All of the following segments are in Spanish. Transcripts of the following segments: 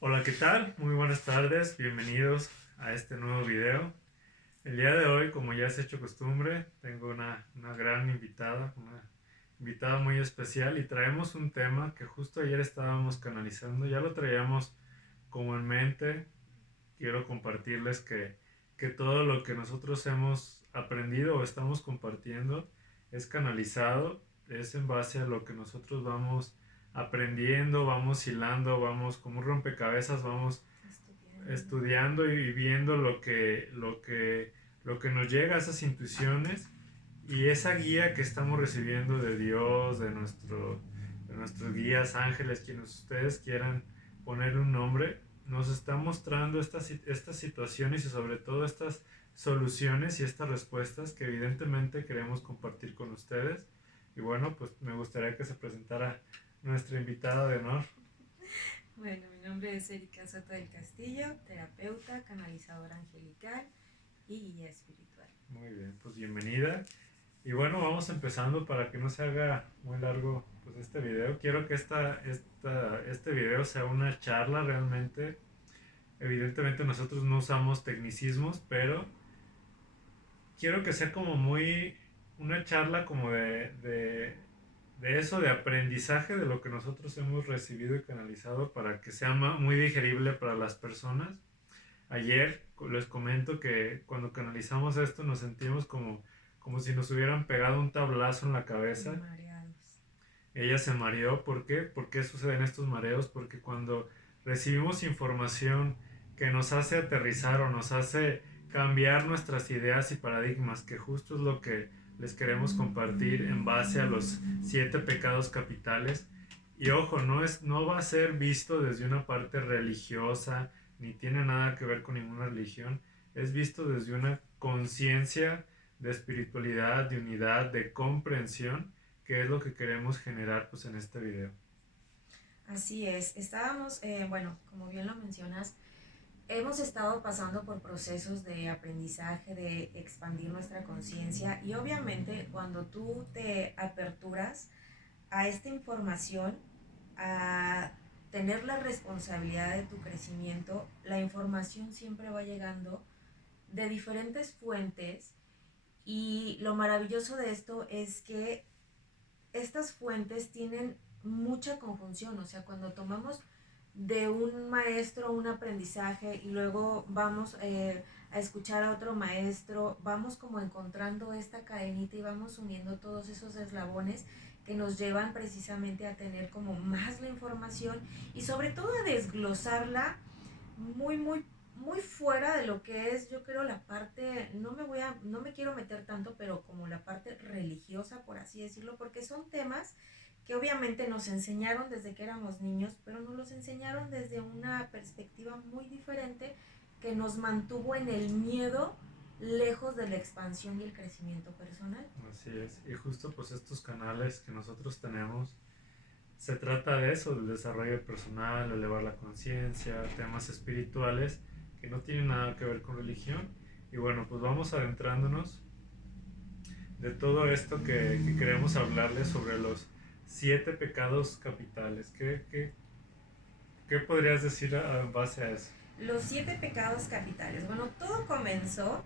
Hola, ¿qué tal? Muy buenas tardes, bienvenidos a este nuevo video. El día de hoy, como ya es hecho costumbre, tengo una gran invitada, una invitada muy especial y traemos un tema que justo ayer estábamos canalizando, ya lo traíamos como en mente. Quiero compartirles que todo lo que nosotros hemos aprendido o estamos compartiendo es canalizado, es en base a lo que nosotros vamos aprendiendo, vamos hilando, vamos como un rompecabezas, vamos estudiando y viendo lo que nos llega a esas intuiciones y esa guía que estamos recibiendo de Dios, de nuestros guías, ángeles, quienes ustedes quieran ponerle un nombre, nos está mostrando estas situaciones y sobre todo estas soluciones y estas respuestas que evidentemente queremos compartir con ustedes. Y bueno, pues me gustaría que se presentara nuestra invitada de honor. Bueno, mi nombre es Erika Soto del Castillo, terapeuta, canalizadora angelical y guía espiritual. Muy bien, pues bienvenida. Y bueno, vamos empezando para que no se haga muy largo pues este video. Quiero que este video sea una charla realmente. Evidentemente nosotros no usamos tecnicismos, pero quiero que sea como muy una charla como de eso, de aprendizaje de lo que nosotros hemos recibido y canalizado para que sea muy digerible para las personas. Ayer les comento que cuando canalizamos esto nos sentimos como si nos hubieran pegado un tablazo en la cabeza. Mareados. Ella se mareó. ¿Por qué? ¿Por qué suceden estos mareos? Porque cuando recibimos información que nos hace aterrizar o nos hace cambiar nuestras ideas y paradigmas, que justo es lo que les queremos compartir en base a los 7 pecados capitales. Y ojo, no va a ser visto desde una parte religiosa, ni tiene nada que ver con ninguna religión. Es visto desde una conciencia de espiritualidad, de unidad, de comprensión, que es lo que queremos generar pues en este video. Así es, estábamos, bueno, como bien lo mencionas, hemos estado pasando por procesos de aprendizaje, de expandir nuestra conciencia y obviamente cuando tú te aperturas a esta información, a tener la responsabilidad de tu crecimiento, la información siempre va llegando de diferentes fuentes. Y lo maravilloso de esto es que estas fuentes tienen mucha conjunción, o sea, cuando tomamos de un maestro un aprendizaje y luego vamos a escuchar a otro maestro, vamos como encontrando esta cadenita y vamos uniendo todos esos eslabones que nos llevan precisamente a tener como más la información y sobre todo a desglosarla muy fuera de lo que es, yo creo, la parte, no me quiero meter tanto, pero como la parte religiosa, por así decirlo, porque son temas que obviamente nos enseñaron desde que éramos niños, pero nos los enseñaron desde una perspectiva muy diferente que nos mantuvo en el miedo lejos de la expansión y el crecimiento personal. Así es. Y justo pues estos canales que nosotros tenemos, se trata de eso, del desarrollo personal, elevar la conciencia, temas espirituales que no tienen nada que ver con religión. Y bueno, pues vamos adentrándonos de todo esto que queremos hablarles sobre los 7 pecados capitales. ¿Qué podrías decir en base a eso? Los 7 pecados capitales. Bueno, todo comenzó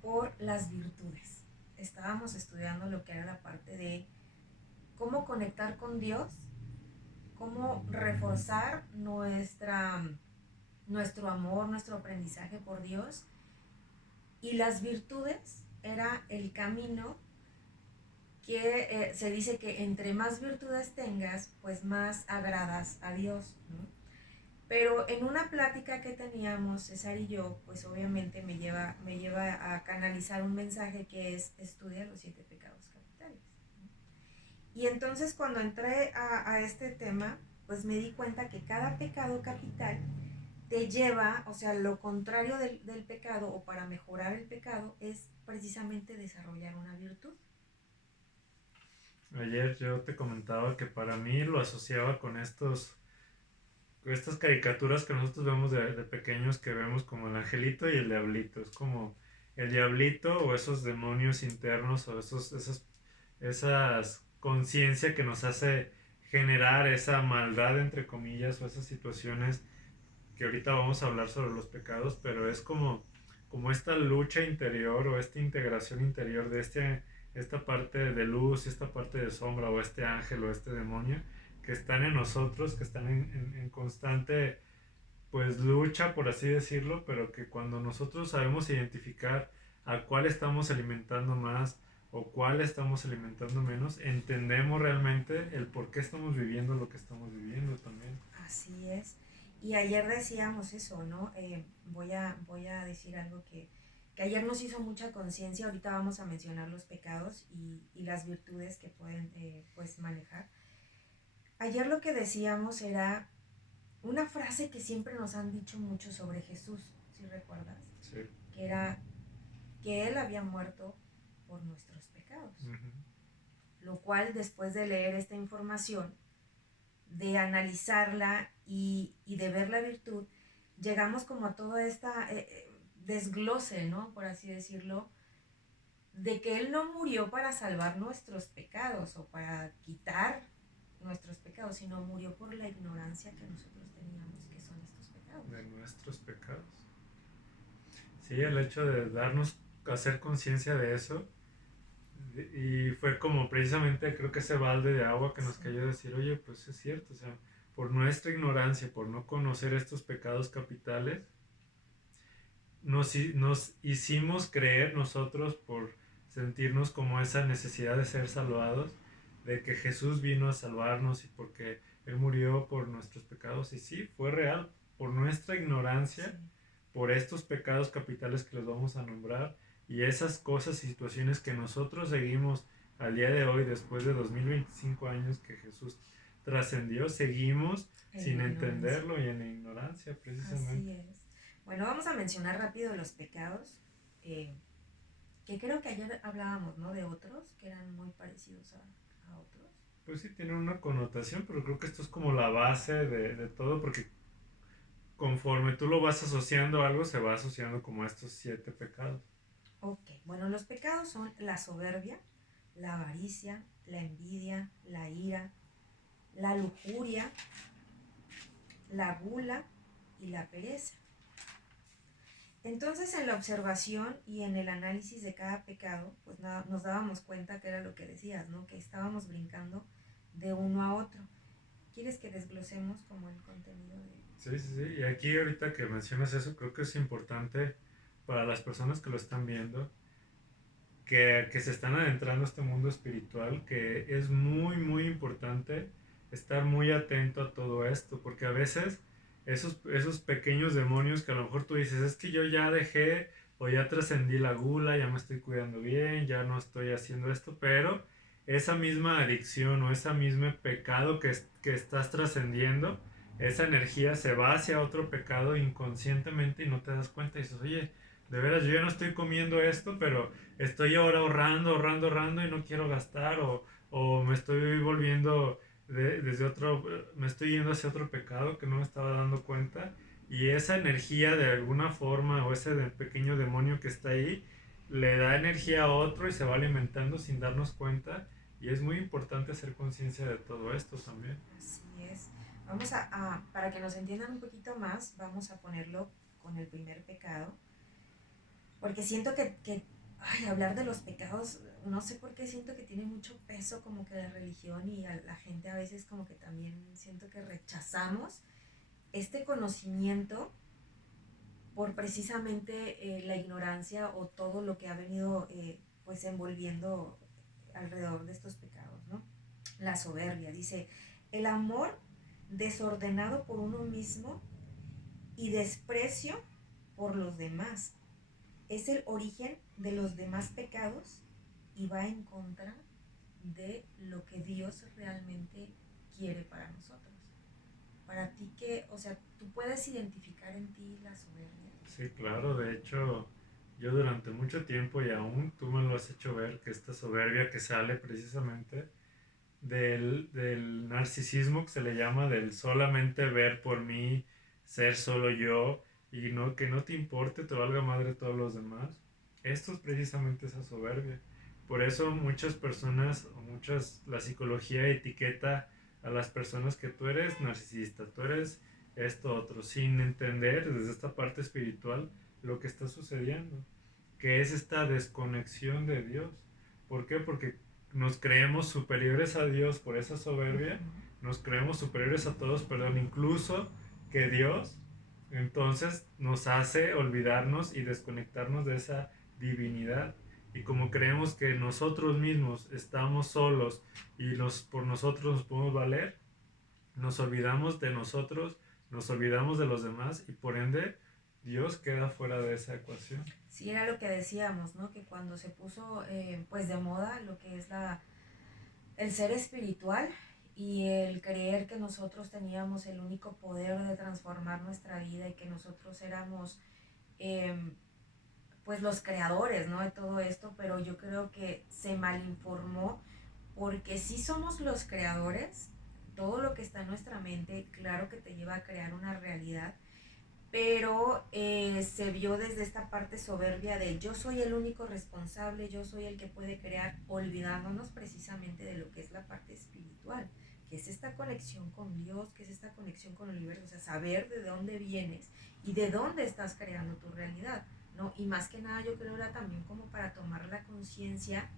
por las virtudes. Estábamos estudiando lo que era la parte de cómo conectar con Dios, cómo reforzar nuestro amor, nuestro aprendizaje por Dios. Y las virtudes era el camino que se dice que entre más virtudes tengas, pues más agradas a Dios, ¿no? Pero en una plática que teníamos, César y yo, pues obviamente me lleva a canalizar un mensaje que es estudia los 7 pecados capitales. Y entonces cuando entré a este tema, pues me di cuenta que cada pecado capital te lleva, o sea, lo contrario del pecado o para mejorar el pecado es precisamente desarrollar una virtud. Ayer yo te comentaba que para mí lo asociaba con estas caricaturas que nosotros vemos de pequeños, que vemos como el angelito y el diablito. Es como el diablito o esos demonios internos o esas conciencia que nos hace generar esa maldad, entre comillas, o esas situaciones que ahorita vamos a hablar sobre los pecados, pero es como esta lucha interior o esta integración interior de esta parte de luz, esta parte de sombra, o este ángel o este demonio, que están en nosotros, que están en constante pues lucha, por así decirlo, pero que cuando nosotros sabemos identificar a cuál estamos alimentando más o cuál estamos alimentando menos, entendemos realmente el por qué estamos viviendo lo que estamos viviendo también. Así es. Y ayer decíamos eso, ¿no? Voy a decir algo que ayer nos hizo mucha conciencia. Ahorita vamos a mencionar los pecados y las virtudes que pueden pues manejar. Ayer lo que decíamos era una frase que siempre nos han dicho mucho sobre Jesús, si recuerdas, Sí. que era que Él había muerto por nuestros pecados. Lo cual, después de leer esta información, de analizarla y de ver la virtud, llegamos como a todo esta desglose, ¿no? Por así decirlo, de que Él no murió para salvar nuestros pecados o para quitar nuestros pecados, sino murió por la ignorancia que nosotros teníamos que son estos pecados. De nuestros pecados. Sí, el hecho de darnos, hacer conciencia de eso, y fue como precisamente creo que ese balde de agua que nos cayó a decir, oye, pues es cierto, o sea, por nuestra ignorancia, por no conocer estos pecados capitales, nos hicimos creer nosotros por sentirnos como esa necesidad de ser salvados, de que Jesús vino a salvarnos y porque Él murió por nuestros pecados. Y sí, fue real, por nuestra ignorancia, Sí. por estos pecados capitales que les vamos a nombrar y esas cosas y situaciones que nosotros seguimos al día de hoy, después de 2025 años que Jesús trascendió, seguimos sin entenderlo y en la ignorancia precisamente. Así es. Bueno, vamos a mencionar rápido los pecados, eh, que creo que ayer hablábamos, ¿no? De otros, que eran muy parecidos a otros. Pues sí, tiene una connotación, pero creo que esto es como la base de todo, porque conforme tú lo vas asociando a algo, se va asociando como a estos 7 pecados. Ok, bueno, los pecados son la soberbia, la avaricia, la envidia, la ira, la lujuria, la gula y la pereza. Entonces, en la observación y en el análisis de cada pecado, pues nos dábamos cuenta que era lo que decías, ¿no? Que estábamos brincando de uno a otro. ¿Quieres que desglosemos como el contenido de...? Sí, sí, sí. Y aquí ahorita que mencionas eso, creo que es importante para las personas que lo están viendo, que se están adentrando a este mundo espiritual, que es muy, muy importante estar muy atento a todo esto, porque a veces esos pequeños demonios que a lo mejor tú dices, es que yo ya dejé o ya trascendí la gula, ya me estoy cuidando bien, ya no estoy haciendo esto, pero esa misma adicción o ese mismo pecado que estás trascendiendo, esa energía se va hacia otro pecado inconscientemente y no te das cuenta y dices, oye, de veras yo ya no estoy comiendo esto, pero estoy ahora ahorrando, ahorrando, ahorrando y no quiero gastar o me estoy volviendo desde otro, me estoy yendo hacia otro pecado que no me estaba dando cuenta y esa energía de alguna forma o ese pequeño demonio que está ahí le da energía a otro y se va alimentando sin darnos cuenta y es muy importante hacer conciencia de todo esto también. Así es. Vamos para que nos entiendan un poquito más, vamos a ponerlo con el primer pecado, porque siento que ay, hablar de los pecados, no sé por qué siento que tiene mucho peso como que la religión y a la gente a veces como que también siento que rechazamos este conocimiento por precisamente la ignorancia o todo lo que ha venido pues envolviendo alrededor de estos pecados, ¿no? La soberbia, dice, el amor desordenado por uno mismo y desprecio por los demás es el origen de los demás pecados y va en contra de lo que Dios realmente quiere para nosotros. Para ti que, o sea, tú puedes identificar en ti la soberbia. Sí, claro, de hecho yo durante mucho tiempo y aún tú me lo has hecho ver que esta soberbia que sale precisamente del narcisismo que se le llama, del solamente ver por mí, ser solo yo y no que no te importe, te valga madre todos los demás. Esto es precisamente esa soberbia. Por eso muchas personas, o muchas, la psicología etiqueta a las personas que tú eres narcisista, tú eres esto otro, sin entender desde esta parte espiritual lo que está sucediendo, que es esta desconexión de Dios. ¿Por qué? Porque nos creemos superiores a Dios por esa soberbia, nos creemos superiores a todos, perdón, incluso que Dios, entonces nos hace olvidarnos y desconectarnos de esa divinidad. Y como creemos que nosotros mismos estamos solos y por nosotros nos podemos valer, nos olvidamos de nosotros, nos olvidamos de los demás y por ende Dios queda fuera de esa ecuación. Sí, era lo que decíamos, ¿no? Que cuando se puso pues de moda lo que es el ser espiritual y el creer que nosotros teníamos el único poder de transformar nuestra vida y que nosotros éramos eh, pues los creadores, ¿no? De todo esto, pero yo creo que se malinformó porque sí somos los creadores, todo lo que está en nuestra mente, claro que te lleva a crear una realidad, pero se vio desde esta parte soberbia de yo soy el único responsable, yo soy el que puede crear, olvidándonos precisamente de lo que es la parte espiritual, que es esta conexión con Dios, que es esta conexión con el universo, o sea, saber de dónde vienes y de dónde estás creando tu realidad, ¿no? Y más que nada yo creo era también como para tomar la conciencia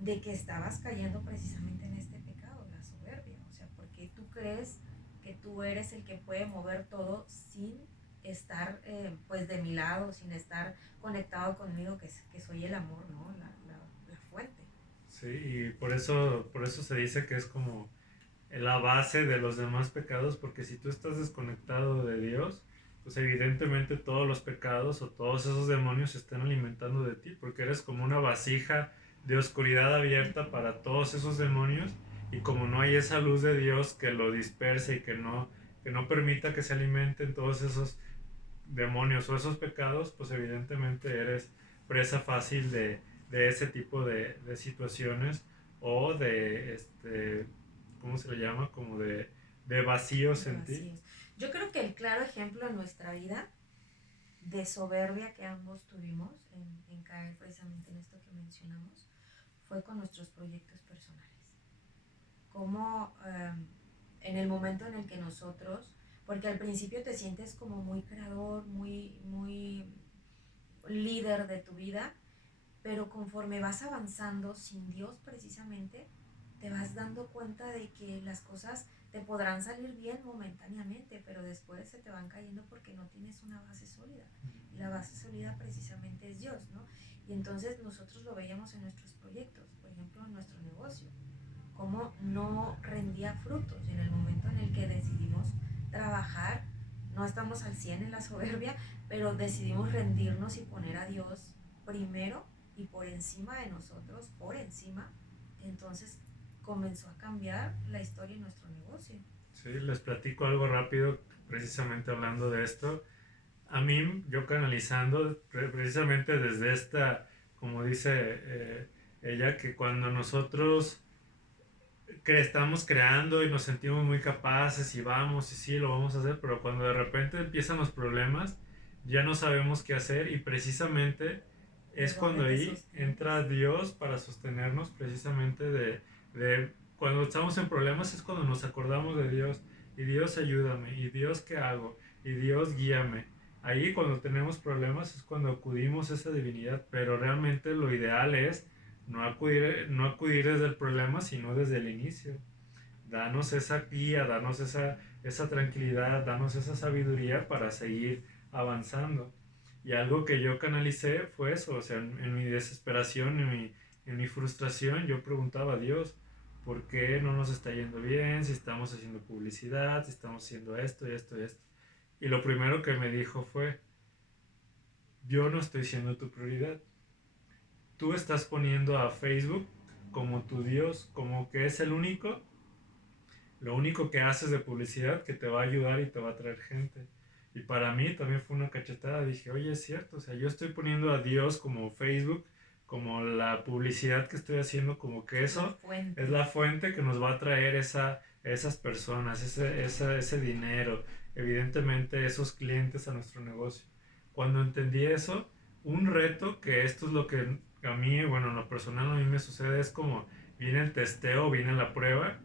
de que estabas cayendo precisamente en este pecado, la soberbia, o sea, porque tú crees que tú eres el que puede mover todo sin estar pues de mi lado, sin estar conectado conmigo, que soy el amor, ¿no? La fuente. Sí, y por eso se dice que es como la base de los demás pecados, porque si tú estás desconectado de Dios, pues evidentemente todos los pecados o todos esos demonios se están alimentando de ti, porque eres como una vasija de oscuridad abierta para todos esos demonios, y como no hay esa luz de Dios que lo disperse y que no permita que se alimenten todos esos demonios o esos pecados, pues evidentemente eres presa fácil de ese tipo de situaciones o de, ¿cómo se le llama? Como de vacíos De en ti. vacíos. Yo creo que el claro ejemplo en nuestra vida de soberbia que ambos tuvimos en caer precisamente en esto que mencionamos fue con nuestros proyectos personales. Como en el momento en el que nosotros, porque al principio te sientes como muy creador, muy líder de tu vida, pero conforme vas avanzando sin Dios precisamente, te vas dando cuenta de que las cosas te podrán salir bien momentáneamente, pero después se te van cayendo porque no tienes una base sólida. Y la base sólida precisamente es Dios, ¿no? Y entonces nosotros lo veíamos en nuestros proyectos, por ejemplo, en nuestro negocio, cómo no rendía frutos. Y en el momento en el que decidimos trabajar, no estamos al 100 en la soberbia, pero decidimos rendirnos y poner a Dios primero y por encima de nosotros, por encima, entonces comenzó a cambiar la historia de nuestro negocio. Sí, les platico algo rápido, precisamente hablando de esto. A mí, yo canalizando, precisamente desde esta, como dice ella, que cuando nosotros que estamos creando y nos sentimos muy capaces y vamos y sí, lo vamos a hacer, pero cuando de repente empiezan los problemas, ya no sabemos qué hacer y precisamente ¿De es dónde cuando te ahí sostienes? entra Dios para sostenernos precisamente cuando estamos en problemas es cuando nos acordamos de Dios y Dios ayúdame y Dios qué hago y Dios guíame. Ahí cuando tenemos problemas es cuando acudimos a esa divinidad, pero realmente lo ideal es no acudir desde el problema, sino desde el inicio. Danos esa guía, danos esa tranquilidad, danos esa sabiduría para seguir avanzando. Y algo que yo canalicé fue eso, o sea, en mi desesperación, en mi frustración, yo preguntaba a Dios, ¿por qué no nos está yendo bien? Si estamos haciendo publicidad, si estamos haciendo esto y esto y esto. Y lo primero que me dijo fue, yo no estoy siendo tu prioridad. Tú estás poniendo a Facebook como tu Dios, como que es el único, lo único que haces de publicidad que te va a ayudar y te va a traer gente. Y para mí también fue una cachetada. Dije, oye, es cierto, o sea, yo estoy poniendo a Dios como Facebook, como la publicidad que estoy haciendo, como que La eso es fuente. la fuente que nos va a traer esas personas, ese dinero, evidentemente esos clientes a nuestro negocio. Cuando entendí eso, un reto, que esto es lo que a mí, bueno, en lo personal a mí me sucede, es como viene el testeo, viene la prueba,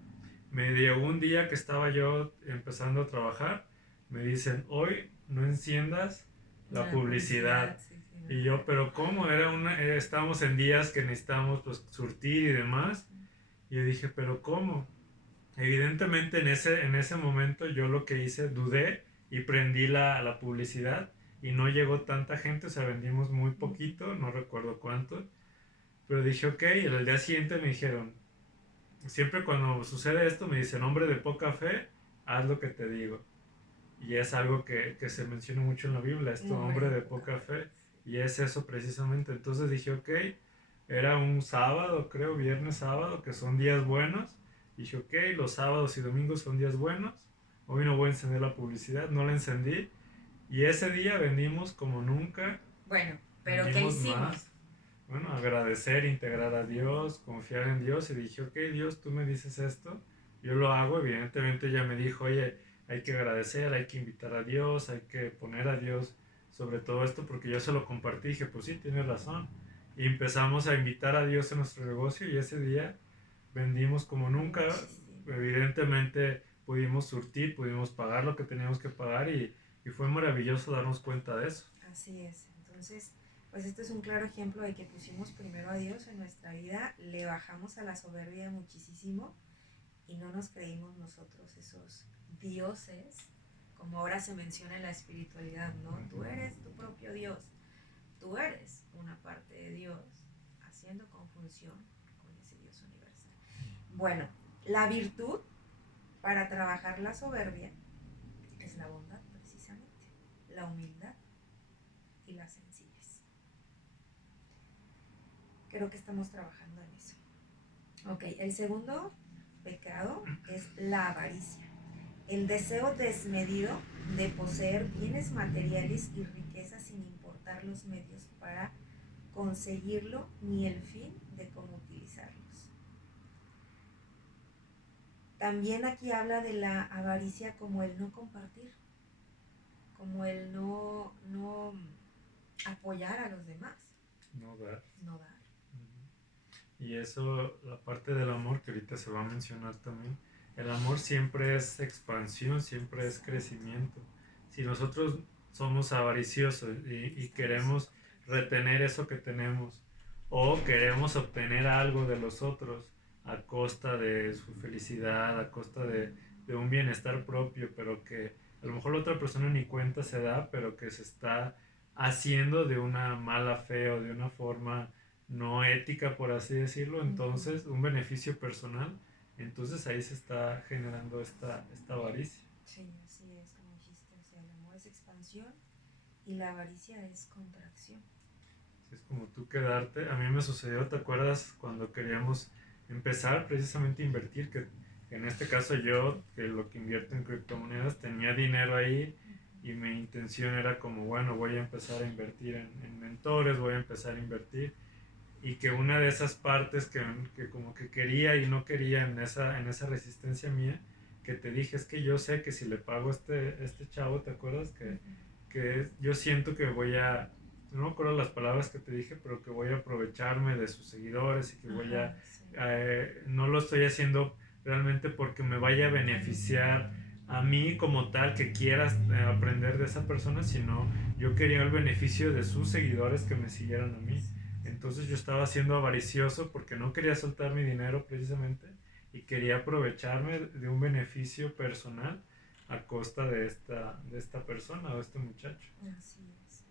me llegó un día que estaba yo empezando a trabajar, me dicen, hoy no enciendas la La publicidad, publicidad. sí, sí, me Y yo, acuerdo. pero ¿cómo? Estábamos en días que necesitábamos pues surtir y demás. Y yo dije, pero ¿cómo? Evidentemente en ese momento yo lo que hice, dudé y prendí la publicidad y no llegó tanta gente, o sea, vendimos muy poquito, no recuerdo cuánto, pero dije, ok, y el día siguiente me dijeron, siempre cuando sucede esto me dicen, hombre de poca fe, haz lo que te digo. Y es algo que se menciona mucho en la Biblia, esto, Hombre hombre de de poca poca fe. fe, y es eso precisamente. Entonces dije, ok, era un sábado, creo, viernes, sábado, que son días buenos. Dije, ok, los sábados y domingos son días buenos. Hoy no voy a encender la publicidad, no la encendí. Y ese día vendimos como nunca, Bueno, pero ¿qué vendimos hicimos? más. Bueno, agradecer, integrar a Dios, confiar en Dios. Y dije, ok, Dios, tú me dices esto, yo lo hago. Evidentemente ella me dijo, oye, hay que agradecer, hay que invitar a Dios, hay que poner a Dios sobre todo esto, porque yo se lo compartí y dije, pues sí, tienes razón. Y empezamos a invitar a Dios en nuestro negocio y ese día vendimos como nunca. Muchísimo. Evidentemente pudimos surtir, pudimos pagar lo que teníamos que pagar y fue maravilloso darnos cuenta de eso. Así es. Entonces, pues este es un claro ejemplo de que pusimos primero a Dios en nuestra vida, le bajamos a la soberbia muchísimo y no nos creímos nosotros esos dioses, como ahora se menciona en la espiritualidad, ¿no? Tú eres tu propio Dios, tú eres una parte de Dios, haciendo conjunción con ese Dios universal. Bueno, la virtud para trabajar la soberbia es la bondad precisamente, la humildad y la sencillez. Creo que estamos trabajando en eso. Ok, el segundo pecado es la avaricia. El deseo desmedido de poseer bienes materiales y riquezas sin importar los medios para conseguirlo ni el fin de cómo utilizarlos. También aquí habla de la avaricia como el no compartir, como el no apoyar a los demás, No dar. no dar. Y eso, la parte del amor que ahorita se va a mencionar también, el amor siempre es expansión, siempre es Exacto. crecimiento. Si nosotros somos avariciosos y Estamos queremos contradiciendo. retener eso que tenemos o queremos obtener algo de los otros a costa de su felicidad, a costa de un bienestar propio, pero que a lo mejor la otra persona ni cuenta se da, pero que se está haciendo de una mala fe o de una forma no ética, por así decirlo, entonces un beneficio personal, entonces ahí se está generando esta avaricia. Sí, así es, como dijiste, o sea, el amor es expansión y la avaricia es contracción. Es como tú quedarte, a mí me sucedió, ¿te acuerdas cuando queríamos empezar precisamente a invertir? Que en este caso yo, que lo que invierto en criptomonedas, tenía dinero ahí y mi intención era como, bueno, voy a empezar a invertir en mentores, voy a empezar a invertir y que una de esas partes que como que quería y no quería en esa resistencia mía, que te dije, es que yo sé que si le pago a este chavo, ¿te acuerdas? Que yo siento que voy a, no me acuerdo las palabras que te dije, pero que voy a aprovecharme de sus seguidores y que voy Ajá, sí. no lo estoy haciendo realmente porque me vaya a beneficiar a mí como tal que quieras aprender de esa persona, sino yo quería el beneficio de sus seguidores que me siguieran a mí. Entonces yo estaba siendo avaricioso porque no quería soltar mi dinero precisamente y quería aprovecharme de un beneficio personal a costa de esta persona o este muchacho. Así es.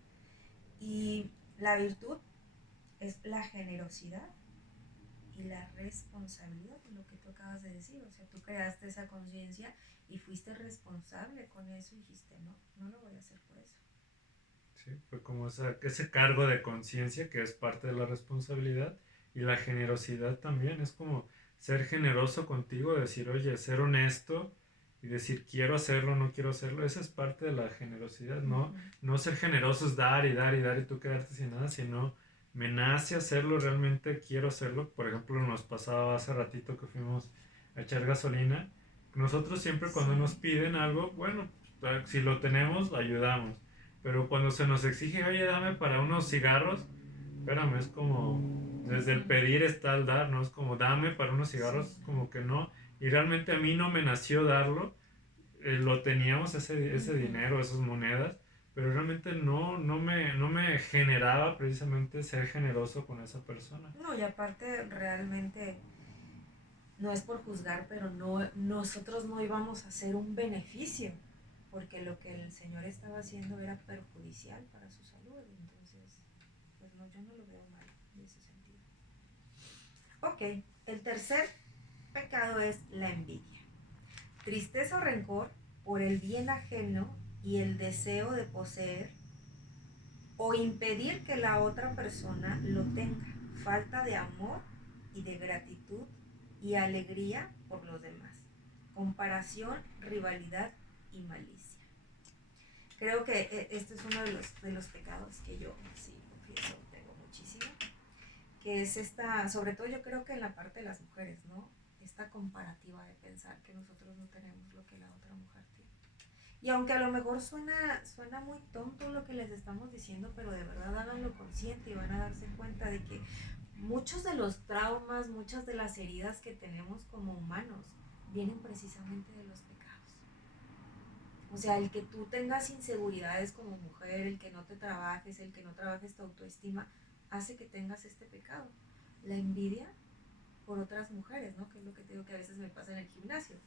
Y la virtud es la generosidad y la responsabilidad, lo que tú acabas de decir. O sea, tú creaste esa conciencia y fuiste responsable con eso y dijiste, no, no lo voy a hacer por eso. ¿Sí? Fue como ese cargo de conciencia que es parte de la responsabilidad y la generosidad también. Es como ser generoso contigo, decir, oye, ser honesto y decir, quiero hacerlo, no quiero hacerlo. Esa es parte de la generosidad, ¿no? Uh-huh. No ser generoso es dar y dar y dar y tú quedarte sin nada, sino me nace hacerlo, realmente quiero hacerlo. Por ejemplo, nos pasaba hace ratito que fuimos a echar gasolina. Nosotros siempre cuando nos Sí. piden algo, bueno, si lo tenemos, ayudamos, pero cuando se nos exige, oye, dame para unos cigarros, espérame, es como, desde el Uh-huh. pedir está el dar, ¿no? Es como, dame para unos Sí, cigarros, como que no. y realmente a mí no me nació darlo, lo teníamos ese dinero, esas monedas, pero realmente no me generaba precisamente ser generoso con esa persona. No, y aparte realmente no es por juzgar, pero nosotros no íbamos a hacer un beneficio, porque lo que el Señor estaba haciendo era perjudicial para su salud. Entonces, pues no, yo no lo veo mal en ese sentido. Ok, el tercer pecado es la envidia. Tristeza o rencor por el bien ajeno y el deseo de poseer o impedir que la otra persona lo tenga. Falta de amor y de gratitud y alegría por los demás. Comparación, rivalidad y malicia. Creo que este es uno de los pecados que yo sí confieso tengo muchísimo, que es esta, sobre todo yo creo que en la parte de las mujeres, ¿no? Esta comparativa de pensar que nosotros no tenemos lo que la otra mujer tiene. Y aunque a lo mejor suena muy tonto lo que les estamos diciendo, pero de verdad háganlo consciente y van a darse cuenta de que muchos de los traumas, muchas de las heridas que tenemos como humanos vienen precisamente de los pecados. O sea, el que tú tengas inseguridades como mujer, el que no te trabajes, el que no trabajes tu autoestima, hace que tengas este pecado. La envidia por otras mujeres, ¿no? Que es lo que te digo que a veces me pasa en el gimnasio.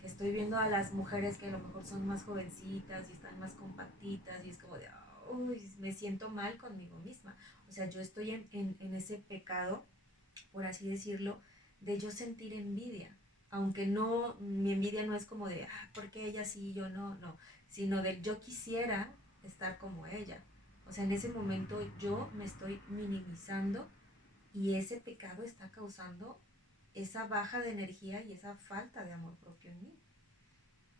Que estoy viendo a las mujeres que a lo mejor son más jovencitas y están más compactitas y es como de, uy, me siento mal conmigo misma. O sea, yo estoy en ese pecado, por así decirlo, de yo sentir envidia. Aunque no, mi envidia no es como de, ¿por qué ella sí y yo no? No, sino de yo quisiera estar como ella. O sea, en ese momento yo me estoy minimizando y ese pecado está causando esa baja de energía y esa falta de amor propio en mí.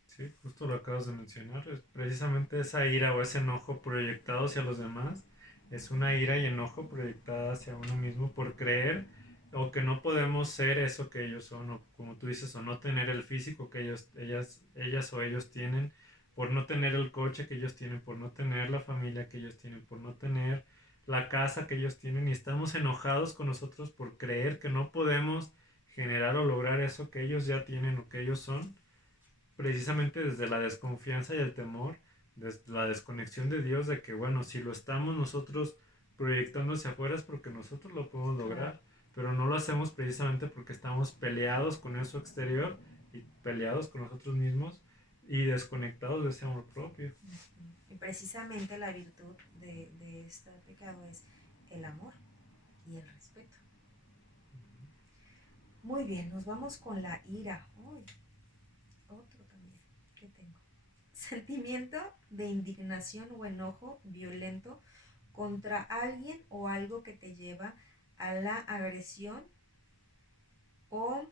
Sí, justo lo acabas de mencionar. Es precisamente esa ira o ese enojo proyectado hacia los demás es una ira y enojo proyectada hacia uno mismo por creer o que no podemos ser eso que ellos son, o como tú dices, o no tener el físico que ellas o ellos tienen, por no tener el coche que ellos tienen, por no tener la familia que ellos tienen, por no tener la casa que ellos tienen, y estamos enojados con nosotros por creer que no podemos generar o lograr eso que ellos ya tienen o que ellos son, precisamente desde la desconfianza y el temor, desde la desconexión de Dios, de que bueno, si lo estamos nosotros proyectando hacia afuera es porque nosotros lo podemos lograr, pero no lo hacemos precisamente porque estamos peleados con eso exterior y peleados con nosotros mismos y desconectados de ese amor propio. Y precisamente la virtud de este pecado es el amor y el respeto. Muy bien, nos vamos con la ira. Uy, otro también que tengo. Sentimiento de indignación o enojo violento contra alguien o algo que te lleva a la agresión o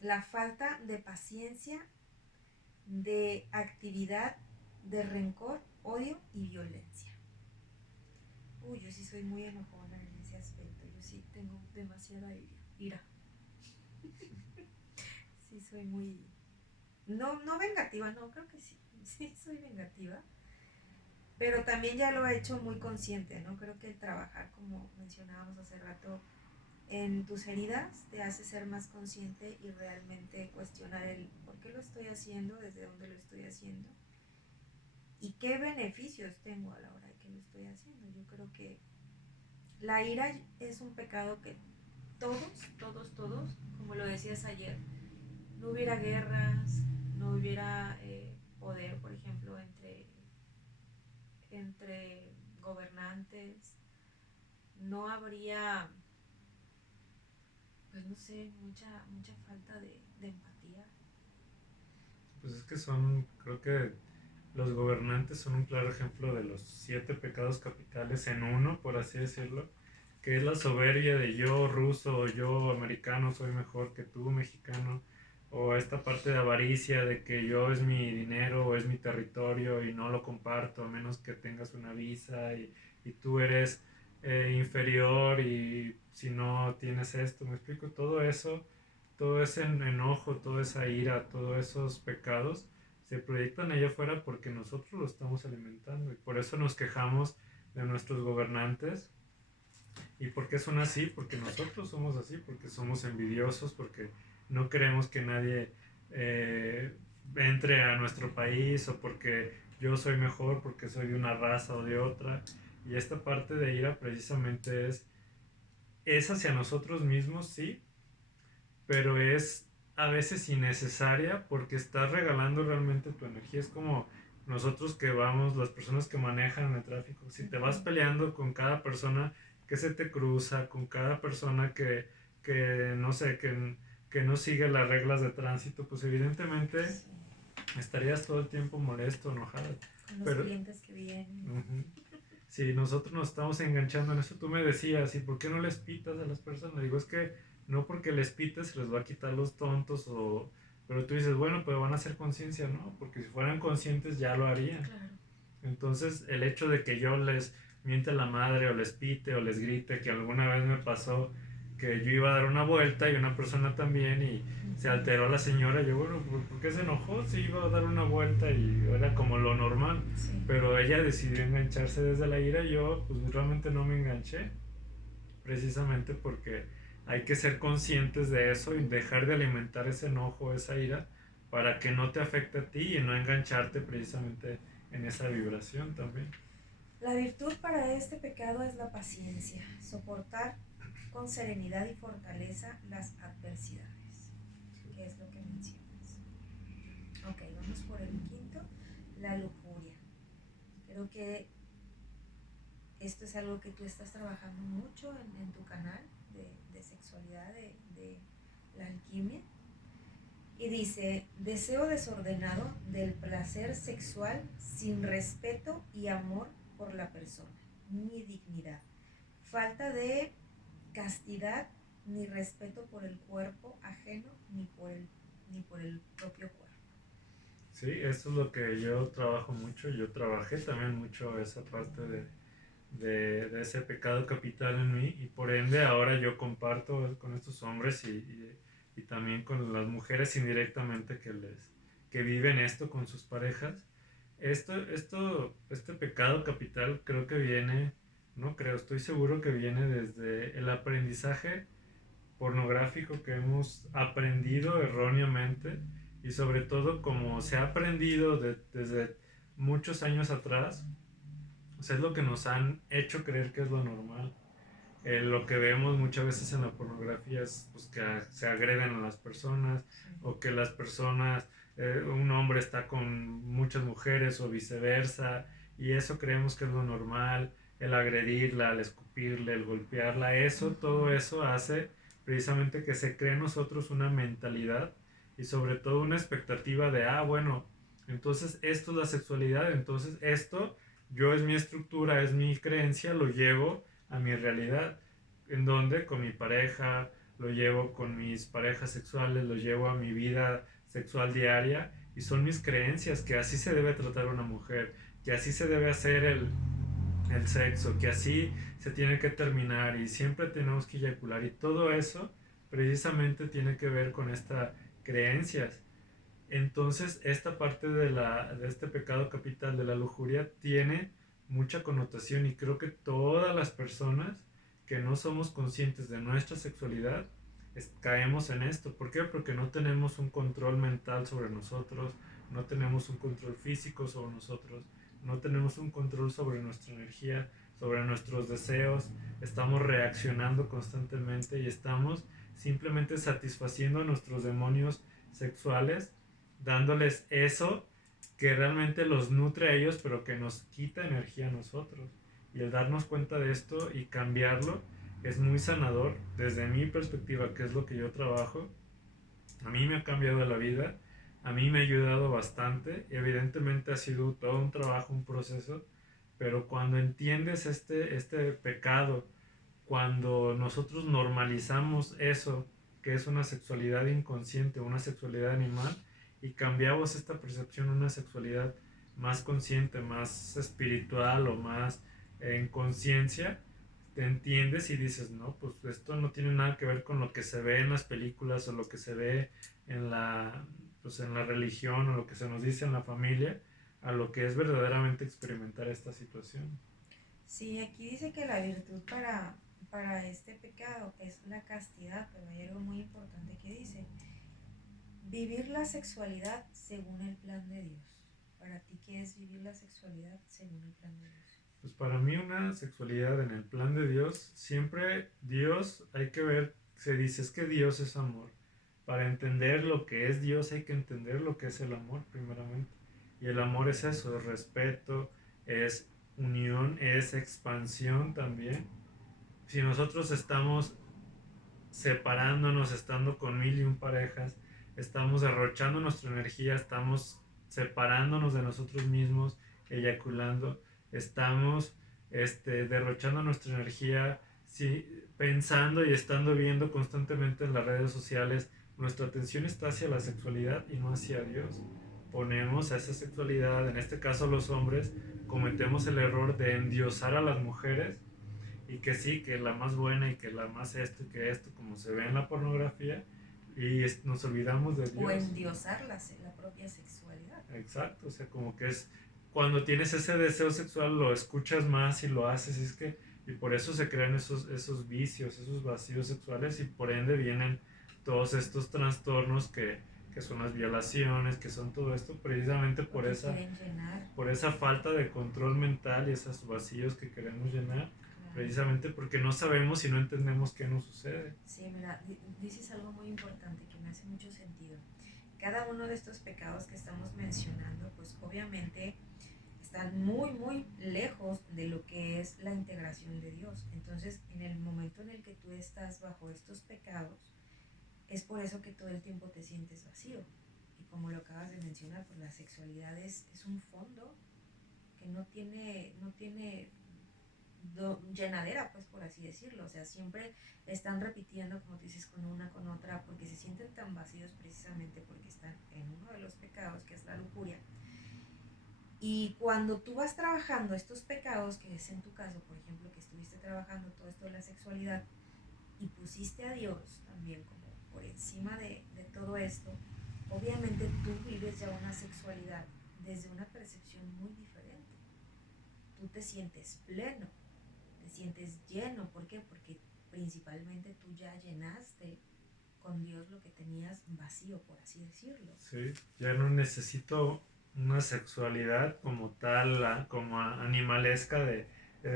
la falta de paciencia, de actividad, de rencor, odio y violencia. Uy, yo sí soy muy enojona en ese aspecto. Yo sí tengo demasiada ira. Sí, soy muy... No, no vengativa, no, creo que sí. Sí, soy vengativa. Pero también ya lo he hecho muy consciente, ¿no? Creo que el trabajar, como mencionábamos hace rato, en tus heridas te hace ser más consciente y realmente cuestionar el por qué lo estoy haciendo, desde dónde lo estoy haciendo y qué beneficios tengo a la hora de que lo estoy haciendo. Yo creo que la ira es un pecado que todos, como lo decías ayer, no hubiera guerras, no hubiera poder, por ejemplo, entre gobernantes, no habría, pues no sé, mucha falta de empatía. Pues es que son, creo que los gobernantes son un claro ejemplo de los 7 pecados capitales en uno, por así decirlo, que es la soberbia de yo ruso o yo americano soy mejor que tú mexicano, o esta parte de avaricia de que yo es mi dinero o es mi territorio y no lo comparto a menos que tengas una visa y tú eres inferior y si no tienes esto, me explico, todo eso, todo ese enojo, toda esa ira, todos esos pecados se proyectan allá afuera porque nosotros lo estamos alimentando y por eso nos quejamos de nuestros gobernantes. ¿Y por qué son así? Porque nosotros somos así, porque somos envidiosos, porque no queremos que nadie entre a nuestro país, o porque yo soy mejor porque soy de una raza o de otra. Y esta parte de ira precisamente es hacia nosotros mismos, sí, pero es a veces innecesaria porque estás regalando realmente tu energía. Es como nosotros que vamos, las personas que manejan el tráfico, si te vas peleando con cada persona que se te cruza, con cada persona que no sé, que no sigue las reglas de tránsito, pues evidentemente Sí, estarías todo el tiempo molesto, enojado. con los Pero clientes que vienen. ujú, si nosotros nos estamos enganchando en eso, tú me decías, ¿y por qué no les pitas a las personas? Digo, es que no porque les pites se les va a quitar los tontos, o... Pero tú dices, bueno, pues van a hacer conciencia, ¿no? Porque si fueran conscientes ya lo harían. Claro. Entonces, el hecho de que yo les miente la madre, o les pite, o les grite, que alguna vez me pasó que yo iba a dar una vuelta y una persona también, y se alteró la señora. Yo, bueno, ¿por qué se enojó? Si iba a dar una vuelta y era como lo normal. Sí. Pero ella decidió engancharse desde la ira, y yo pues realmente no me enganché, precisamente porque hay que ser conscientes de eso y dejar de alimentar ese enojo, esa ira, para que no te afecte a ti y no engancharte precisamente en esa vibración también. La virtud para este pecado es la paciencia, soportar con serenidad y fortaleza las adversidades, que es lo que mencionas. Ok, vamos por el quinto, la lujuria. Creo que esto es algo que tú estás trabajando mucho en tu canal de sexualidad, de la alquimia. Y dice, deseo desordenado del placer sexual sin respeto y amor por la persona, ni dignidad. Falta de castidad ni respeto por el cuerpo ajeno ni por el propio cuerpo. Sí, eso es lo que yo trabajo mucho. Yo trabajé también mucho esa parte de ese pecado capital en mí, y por ende ahora yo comparto con estos hombres y también con las mujeres indirectamente que viven esto con sus parejas. Este pecado capital creo que viene, no creo, estoy seguro que viene desde el aprendizaje pornográfico que hemos aprendido erróneamente, y sobre todo como se ha aprendido desde muchos años atrás. O sea, es lo que nos han hecho creer que es lo normal. Lo que vemos muchas veces en la pornografía es pues, que se agreden a las personas, Sí. o que las personas, un hombre está con muchas mujeres o viceversa, y eso creemos que es lo normal. El agredirla, el escupirle, el golpearla, eso, todo eso hace precisamente que se cree en nosotros una mentalidad, y sobre todo una expectativa de, ah, bueno, entonces esto es la sexualidad, entonces esto, yo es mi estructura, es mi creencia, lo llevo a mi realidad, en donde con mi pareja, lo llevo con mis parejas sexuales, lo llevo a mi vida sexual diaria, y son mis creencias que así se debe tratar a una mujer, que así se debe hacer el sexo, que así se tiene que terminar y siempre tenemos que eyacular, y todo eso precisamente tiene que ver con estas creencias. Entonces, esta parte de este pecado capital de la lujuria tiene mucha connotación, y creo que todas las personas que no somos conscientes de nuestra sexualidad caemos en esto. ¿Por qué? Porque no tenemos un control mental sobre nosotros, no tenemos un control físico sobre nosotros, no tenemos un control sobre nuestra energía, sobre nuestros deseos. Estamos reaccionando constantemente y estamos simplemente satisfaciendo a nuestros demonios sexuales, dándoles eso que realmente los nutre a ellos, pero que nos quita energía a nosotros. Y el darnos cuenta de esto y cambiarlo es muy sanador desde mi perspectiva, que es lo que yo trabajo. A mí me ha cambiado la vida, a mí me ha ayudado bastante. Evidentemente ha sido todo un trabajo, un proceso, pero cuando entiendes este pecado, cuando nosotros normalizamos eso, que es una sexualidad inconsciente, una sexualidad animal, y cambiamos esta percepción a una sexualidad más consciente, más espiritual, o más en conciencia, te entiendes y dices, no, pues esto no tiene nada que ver con lo que se ve en las películas, o lo que se ve en pues en la religión, o lo que se nos dice en la familia, a lo que es verdaderamente experimentar esta situación. Sí, aquí dice que la virtud para este pecado es la castidad, pero hay algo muy importante que dice. Vivir la sexualidad según el plan de Dios. Para ti, ¿qué es vivir la sexualidad según el plan de Dios? Pues para mí una sexualidad en el plan de Dios, siempre Dios hay que ver, se dice es que Dios es amor. Para entender lo que es Dios hay que entender lo que es el amor primeramente. Y el amor es eso, es respeto, es unión, es expansión también. Si nosotros estamos separándonos, estando con mil y un parejas, estamos derrochando nuestra energía, estamos separándonos de nosotros mismos, eyaculando, estamos derrochando nuestra energía, sí, pensando y estando viendo constantemente en las redes sociales, nuestra atención está hacia la sexualidad y no hacia Dios. Ponemos a esa sexualidad, en este caso los hombres, cometemos el error de endiosar a las mujeres y que sí, que la más buena y que la más esto y que esto, como se ve en la pornografía, y nos olvidamos de O Dios. endiosar la propia sexualidad. Exacto, o sea, como que es cuando tienes ese deseo sexual lo escuchas más y lo haces, y es que, y por eso se crean esos vicios, esos vacíos sexuales y por ende vienen todos estos trastornos que son las violaciones, que son todo esto precisamente Porque quieren llenar. por esa falta de control mental y esos vacíos que queremos llenar, precisamente porque no sabemos y no entendemos qué nos sucede. Sí, mira, dices algo muy importante que me hace mucho sentido. Cada uno de estos pecados que estamos mencionando, pues obviamente están muy, muy lejos de lo que es la integración de Dios. Entonces, en el momento en el que tú estás bajo estos pecados, es por eso que todo el tiempo te sientes vacío. Y como lo acabas de mencionar, pues la sexualidad es un fondo que no tiene llenadera, pues por así decirlo. O sea, siempre están repitiendo, como tú dices, con una, con otra, porque se sienten tan vacíos precisamente porque están en uno de los pecados, que es la lujuria. Y cuando tú vas trabajando estos pecados, que es en tu caso, por ejemplo, que estuviste trabajando todo esto de la sexualidad y pusiste a Dios también como por encima de todo esto, obviamente tú vives ya una sexualidad desde una percepción muy diferente. Tú te sientes pleno, te sientes lleno. ¿Por qué? Porque principalmente tú ya llenaste con Dios lo que tenías vacío, por así decirlo. Sí, ya no necesito una sexualidad como tal, como animalesca de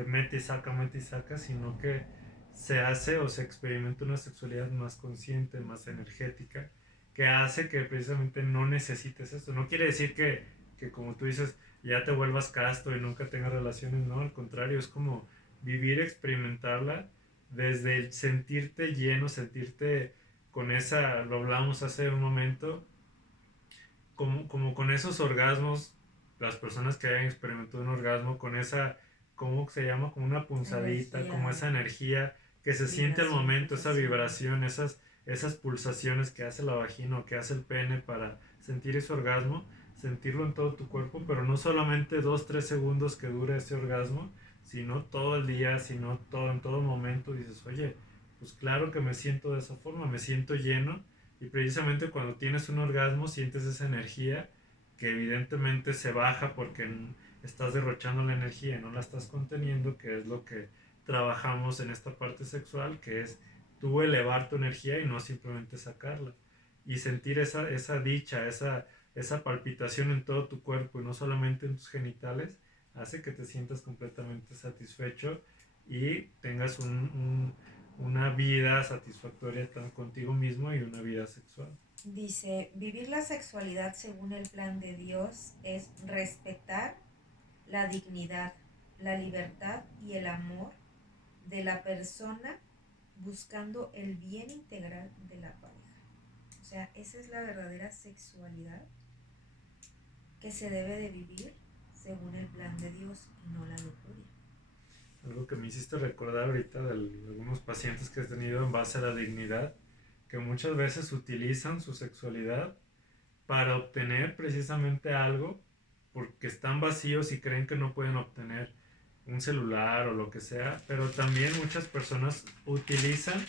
mete y saca, sino que se hace o se experimenta una sexualidad más consciente, más energética, que hace que precisamente no necesites esto. No quiere decir que como tú dices, ya te vuelvas casto y nunca tengas relaciones, no, al contrario, es como vivir, experimentarla desde el sentirte lleno, sentirte con esa, lo hablamos hace un momento, como con esos orgasmos, las personas que hayan experimentado un orgasmo, con esa, ¿cómo se llama? Como una punzadita, como Energía, esa energía que se siente al vibración, momento, esa pulsación. vibración, esas pulsaciones que hace la vagina o que hace el pene para sentir ese orgasmo, sentirlo en todo tu cuerpo, pero no solamente 2, 3 segundos que dura ese orgasmo, sino todo el día, sino todo, en todo momento dices, oye, pues claro que me siento de esa forma, me siento lleno y precisamente cuando tienes un orgasmo sientes esa energía que evidentemente se baja porque estás derrochando la energía y no la estás conteniendo, que es lo que trabajamos en esta parte sexual, que es tú elevar tu energía y no simplemente sacarla. Y sentir esa dicha, esa palpitación en todo tu cuerpo y no solamente en tus genitales, hace que te sientas completamente satisfecho y tengas una vida satisfactoria contigo mismo y una vida sexual. Dice, vivir la sexualidad según el plan de Dios es respetar la dignidad, la libertad y el amor de la persona buscando el bien integral de la pareja. O sea, esa es la verdadera sexualidad que se debe de vivir según el plan de Dios y no la lujuria. Algo que me hiciste recordar ahorita de algunos pacientes que he tenido en base a la dignidad, que muchas veces utilizan su sexualidad para obtener precisamente algo porque están vacíos y creen que no pueden obtener un celular o lo que sea, pero también muchas personas utilizan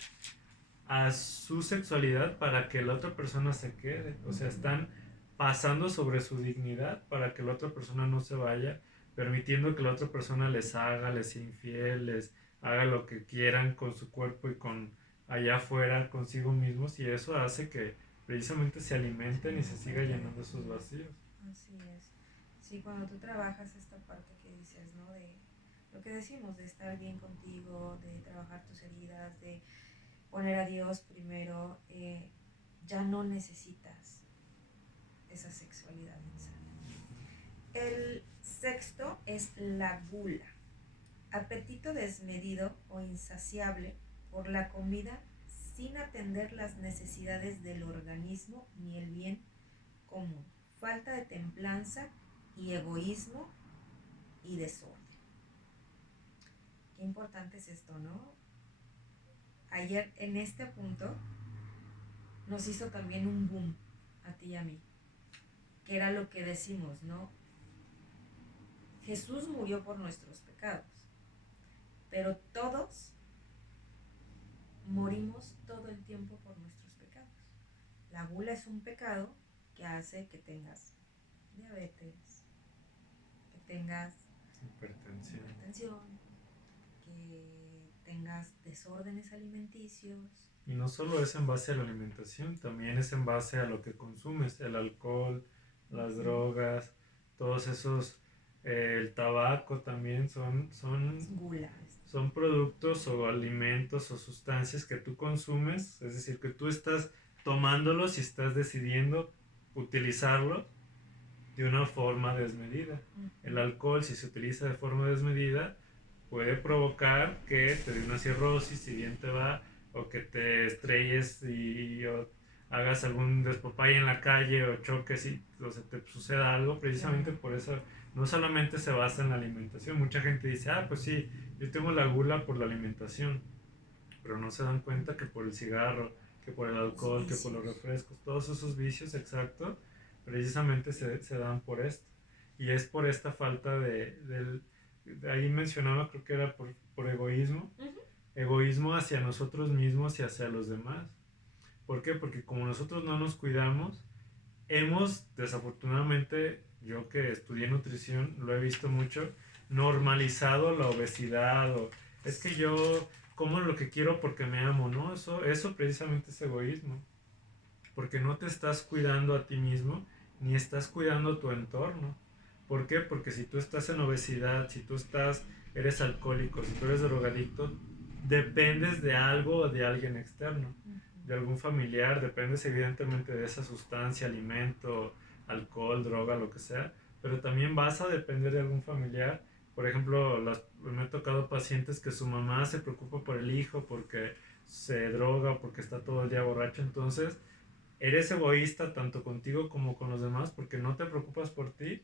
a su sexualidad para que la otra persona se quede, o sea, están pasando sobre su dignidad para que la otra persona no se vaya, permitiendo que la otra persona les sea infiel, les haga lo que quieran con su cuerpo y con allá afuera consigo mismos y eso hace precisamente se alimenten y se siga llenando esos vacíos. Así es. Sí, cuando tú trabajas esta parte que dices, ¿no? De lo que decimos, de estar bien contigo, de trabajar tus heridas, de poner a Dios primero, ya no necesitas esa sexualidad insana. El sexto es la gula, apetito desmedido o insaciable por la comida sin atender las necesidades del organismo ni el bien común, falta de templanza y egoísmo y desorden. Qué importante es esto, ¿no? Ayer en este punto nos hizo también un boom a ti y a mí, que era lo que decimos, ¿no? Jesús murió por nuestros pecados, pero todos morimos todo el tiempo por nuestros pecados. La gula es un pecado que hace que tengas diabetes, que tengas hipertensión, que tengas desórdenes alimenticios. Y no solo es en base a la alimentación, también es en base a lo que consumes, el alcohol, las drogas, todos esos, el tabaco también Gula. son productos o alimentos o sustancias que tú consumes, es decir, que tú estás tomándolos y estás decidiendo utilizarlos de una forma desmedida. El alcohol, si se utiliza de forma desmedida, puede provocar que te dé una cirrosis, si bien te va, o que te estrelles o hagas algún despapalle en la calle o choques y o se te suceda algo, precisamente por eso no solamente se basa en la alimentación. Mucha gente dice, ah, pues sí, yo tengo la gula por la alimentación, pero no se dan cuenta que por el cigarro, que por el alcohol, que por los refrescos, todos esos vicios, exacto, precisamente se dan por esto. Y es por esta falta de ahí mencionaba, creo que era por egoísmo, egoísmo hacia nosotros mismos y hacia los demás. ¿Por qué? Porque como nosotros no nos cuidamos, hemos desafortunadamente, yo que estudié nutrición, lo he visto mucho, normalizado la obesidad o es que yo como lo que quiero porque me amo, ¿no? Eso precisamente es egoísmo, porque no te estás cuidando a ti mismo ni estás cuidando tu entorno. ¿Por qué? Porque si tú estás en obesidad, si tú eres alcohólico, si tú eres drogadicto, dependes de algo o de alguien externo, de algún familiar, dependes evidentemente de esa sustancia, alimento, alcohol, droga, lo que sea, pero también vas a depender de algún familiar. Por ejemplo, me ha tocado pacientes que su mamá se preocupa por el hijo porque se droga, porque está todo el día borracho, entonces eres egoísta tanto contigo como con los demás porque no te preocupas por ti,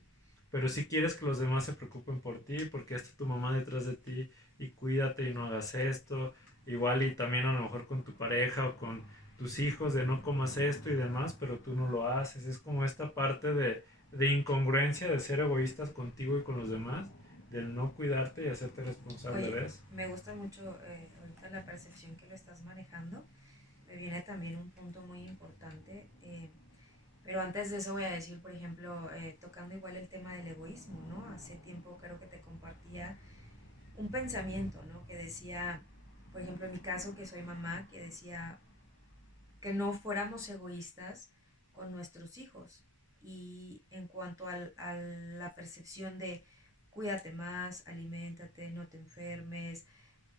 pero sí quieres que los demás se preocupen por ti porque está tu mamá detrás de ti y cuídate y no hagas esto. Igual y también a lo mejor con tu pareja o con tus hijos de no comas esto y demás, pero tú no lo haces. Es como esta parte de incongruencia de ser egoístas contigo y con los demás, del no cuidarte y hacerte responsable. Oye, de eso. Me gusta mucho ahorita la percepción que lo estás manejando. Me viene también un punto muy importante. Pero antes de eso voy a decir, por ejemplo, tocando igual el tema del egoísmo, ¿no? Hace tiempo creo que te compartía un pensamiento, ¿no? Que decía, por ejemplo, en mi caso, que soy mamá, que decía que no fuéramos egoístas con nuestros hijos. Y en cuanto a la percepción de cuídate más, aliméntate, no te enfermes,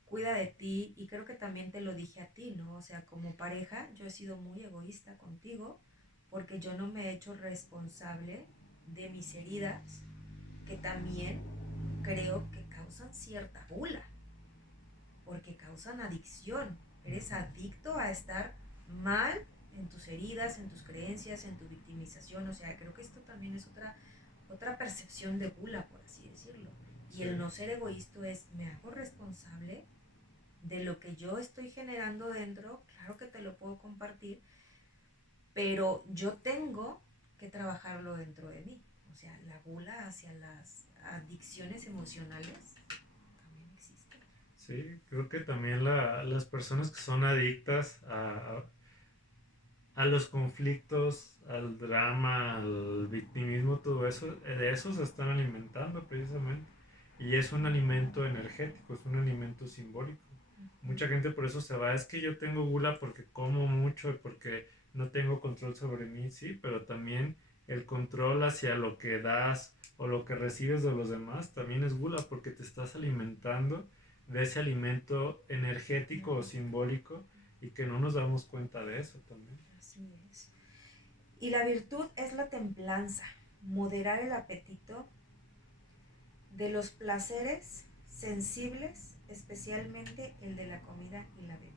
cuida de ti, y creo que también te lo dije a ti, ¿no? O sea, como pareja yo he sido muy egoísta contigo porque yo no me he hecho responsable de mis heridas, que también creo que causan cierta gula, porque causan adicción. Eres adicto a estar mal en tus heridas, en tus creencias, en tu victimización. O sea, creo que esto también es otra percepción de gula, por así decirlo. Y sí. El no ser egoísta es, me hago responsable de lo que yo estoy generando dentro, claro que te lo puedo compartir, pero yo tengo que trabajarlo dentro de mí. O sea, la gula hacia las adicciones emocionales también existe. Sí, creo que también las personas que son adictas a los conflictos, al drama, al victimismo, todo eso, de eso se están alimentando precisamente. Y es un alimento energético, es un alimento simbólico. Mucha gente por eso se va, es que yo tengo gula porque como mucho y porque no tengo control sobre mí, sí, pero también el control hacia lo que das o lo que recibes de los demás también es gula porque te estás alimentando de ese alimento energético o simbólico y que no nos damos cuenta de eso también. Así es. Y la virtud es la templanza, moderar el apetito de los placeres sensibles, especialmente el de la comida y la bebida.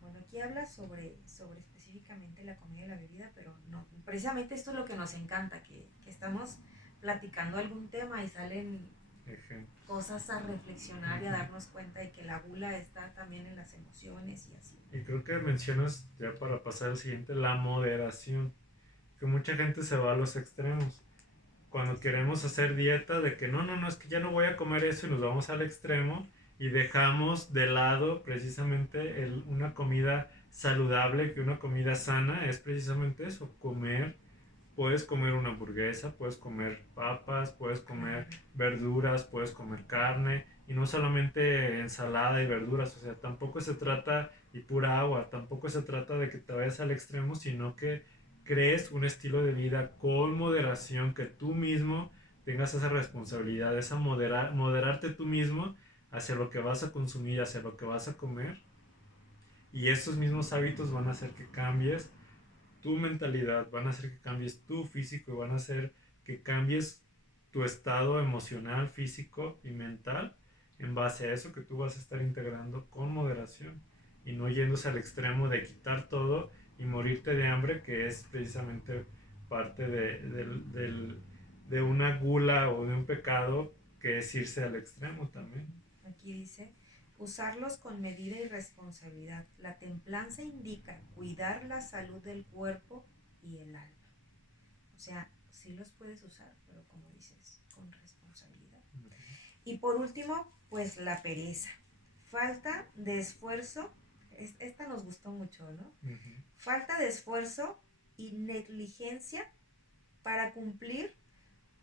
Bueno, aquí habla sobre específicamente la comida y la bebida, pero no, precisamente esto es lo que nos encanta, que estamos platicando algún tema y salen cosas a reflexionar y a darnos cuenta de que la gula está también en las emociones y así. Y creo que mencionas, ya para pasar al siguiente, la moderación, que mucha gente se va a los extremos. Cuando queremos hacer dieta, de que no, es que ya no voy a comer eso y nos vamos al extremo y dejamos de lado precisamente una comida saludable, que una comida sana es precisamente eso, comer. Puedes comer una hamburguesa, puedes comer papas, puedes comer verduras, puedes comer carne y no solamente ensalada y verduras, o sea, tampoco se trata y pura agua, tampoco se trata de que te vayas al extremo, sino que crees un estilo de vida con moderación, que tú mismo tengas esa responsabilidad, esa moderarte tú mismo hacia lo que vas a consumir, hacia lo que vas a comer y esos mismos hábitos van a hacer que cambies tu mentalidad, van a hacer que cambies tu físico y van a hacer que cambies tu estado emocional, físico y mental en base a eso que tú vas a estar integrando con moderación y no yéndose al extremo de quitar todo y morirte de hambre, que es precisamente parte de una gula o de un pecado que es irse al extremo también. Aquí dice, usarlos con medida y responsabilidad. La templanza indica cuidar la salud del cuerpo y el alma. O sea, sí los puedes usar, pero como dices, con responsabilidad. Y por último, pues la pereza. Falta de esfuerzo. Esta nos gustó mucho, ¿no? Falta de esfuerzo y negligencia para cumplir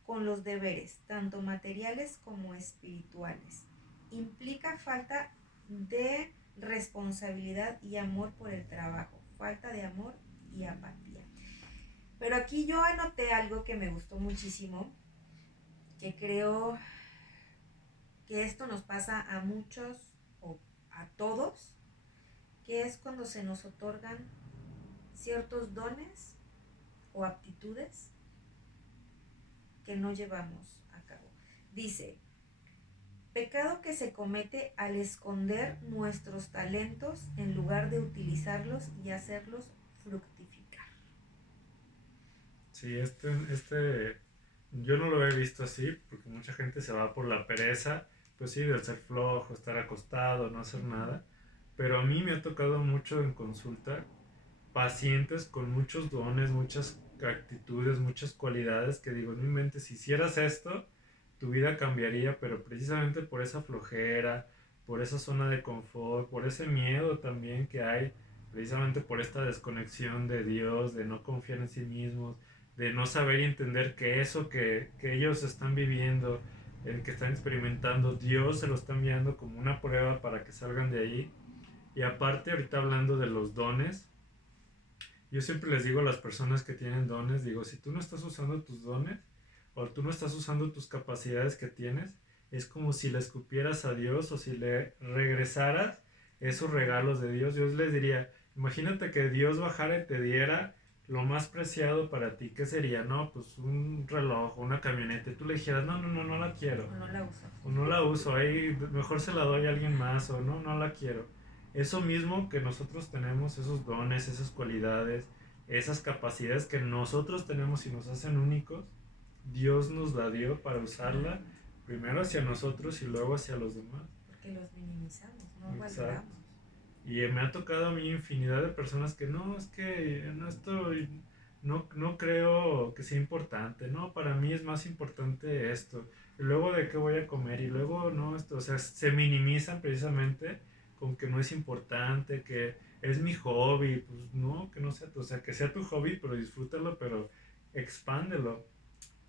con los deberes, tanto materiales como espirituales. Implica falta de responsabilidad y amor por el trabajo, falta de amor y apatía. Pero aquí yo anoté algo que me gustó muchísimo, que creo que esto nos pasa a muchos o a todos, que es cuando se nos otorgan ciertos dones o aptitudes que no llevamos a cabo. Dice, pecado que se comete al esconder nuestros talentos en lugar de utilizarlos y hacerlos fructificar. Sí, yo no lo he visto así, porque mucha gente se va por la pereza, pues sí, del ser flojo, estar acostado, no hacer nada, pero a mí me ha tocado mucho en consulta pacientes con muchos dones, muchas actitudes, muchas cualidades que digo, en mi mente, si hicieras esto, tu vida cambiaría, pero precisamente por esa flojera, por esa zona de confort, por ese miedo también que hay, precisamente por esta desconexión de Dios, de no confiar en sí mismos, de no saber y entender que eso que ellos están viviendo, el que están experimentando, Dios se lo está enviando como una prueba para que salgan de ahí. Y aparte, ahorita hablando de los dones, yo siempre les digo a las personas que tienen dones, digo, si tú no estás usando tus dones o tú no estás usando tus capacidades que tienes, es como si le escupieras a Dios o si le regresaras esos regalos de Dios. Dios les diría, imagínate que Dios bajara y te diera lo más preciado para ti. ¿Qué sería? No, pues un reloj o una camioneta. Y tú le dijeras, no la quiero. O no la uso. O no la uso, ahí mejor se la doy a alguien más o no la quiero. Eso mismo que nosotros tenemos, esos dones, esas cualidades, esas capacidades que nosotros tenemos y nos hacen únicos, Dios nos la dio para usarla primero hacia nosotros y luego hacia los demás. Porque los minimizamos, no Exacto. valoramos. Y me ha tocado a mí infinidad de personas que no, es que no estoy, no creo que sea importante, no, para mí es más importante esto, y luego de qué voy a comer, y luego no, esto, o sea, se minimizan precisamente con que no es importante, que es mi hobby, pues no, que no sea, o sea, que sea tu hobby, pero disfrútalo, pero expándelo.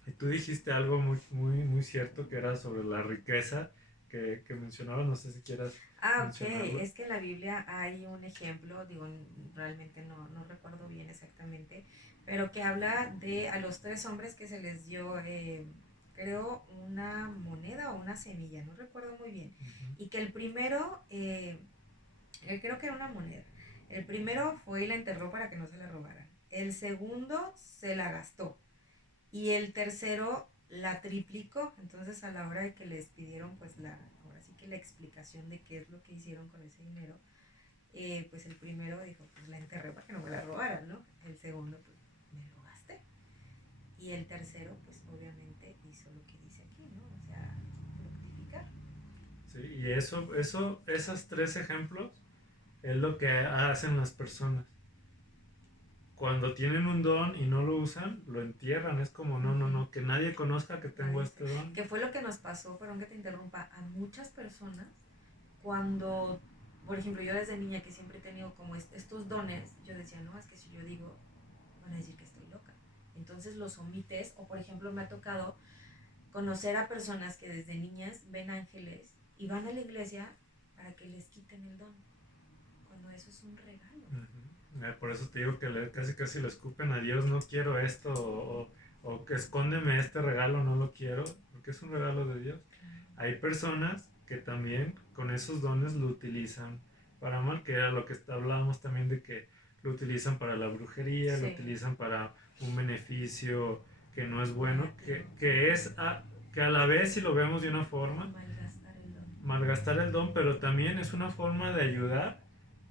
Y tú dijiste algo muy cierto que era sobre la riqueza que mencionabas, no sé si quieras Ok, mencionarlo. es que en la Biblia hay un ejemplo, digo, realmente no recuerdo bien exactamente, pero que habla de a los tres hombres que se les dio, creo, una moneda o una semilla, no recuerdo muy bien, Ujú. y que el primero, creo que era una moneda, el primero fue y la enterró para que no se la robaran, el segundo se la gastó, y el tercero la triplicó. Entonces a la hora de que les pidieron pues ahora sí que la explicación de qué es lo que hicieron con ese dinero, pues el primero dijo, pues la enterré para que no me la robaran, ¿no? El segundo, pues me lo gasté. Y el tercero, pues obviamente hizo lo que dice aquí, ¿no? O sea, fructificar. Sí, y esos tres ejemplos es lo que hacen las personas. Cuando tienen un don y no lo usan, lo entierran. Es como, no, no, Ujú. no, que nadie conozca que tengo Nadie se- este don. Que fue lo que nos pasó, perdón que te interrumpa, a muchas personas cuando, por ejemplo, yo desde niña que siempre he tenido como estos dones, yo decía, no, es que si yo digo, van a decir que estoy loca. Entonces los omites, o por ejemplo me ha tocado conocer a personas que desde niñas ven ángeles y van a la iglesia para que les quiten el don, cuando eso es un regalo. Ujú. Por eso te digo que casi casi le escupen a Dios, no quiero esto, o que escóndeme este regalo, no lo quiero, porque es un regalo de Dios. Claro. Hay personas que también con esos dones lo utilizan para mal, que era lo que hablábamos también de que lo utilizan para la brujería, lo Sí, utilizan para un beneficio que no es bueno, negativo. que a la vez si lo vemos de una forma, Malgastar el don. malgastar el don, pero también es una forma de ayudar,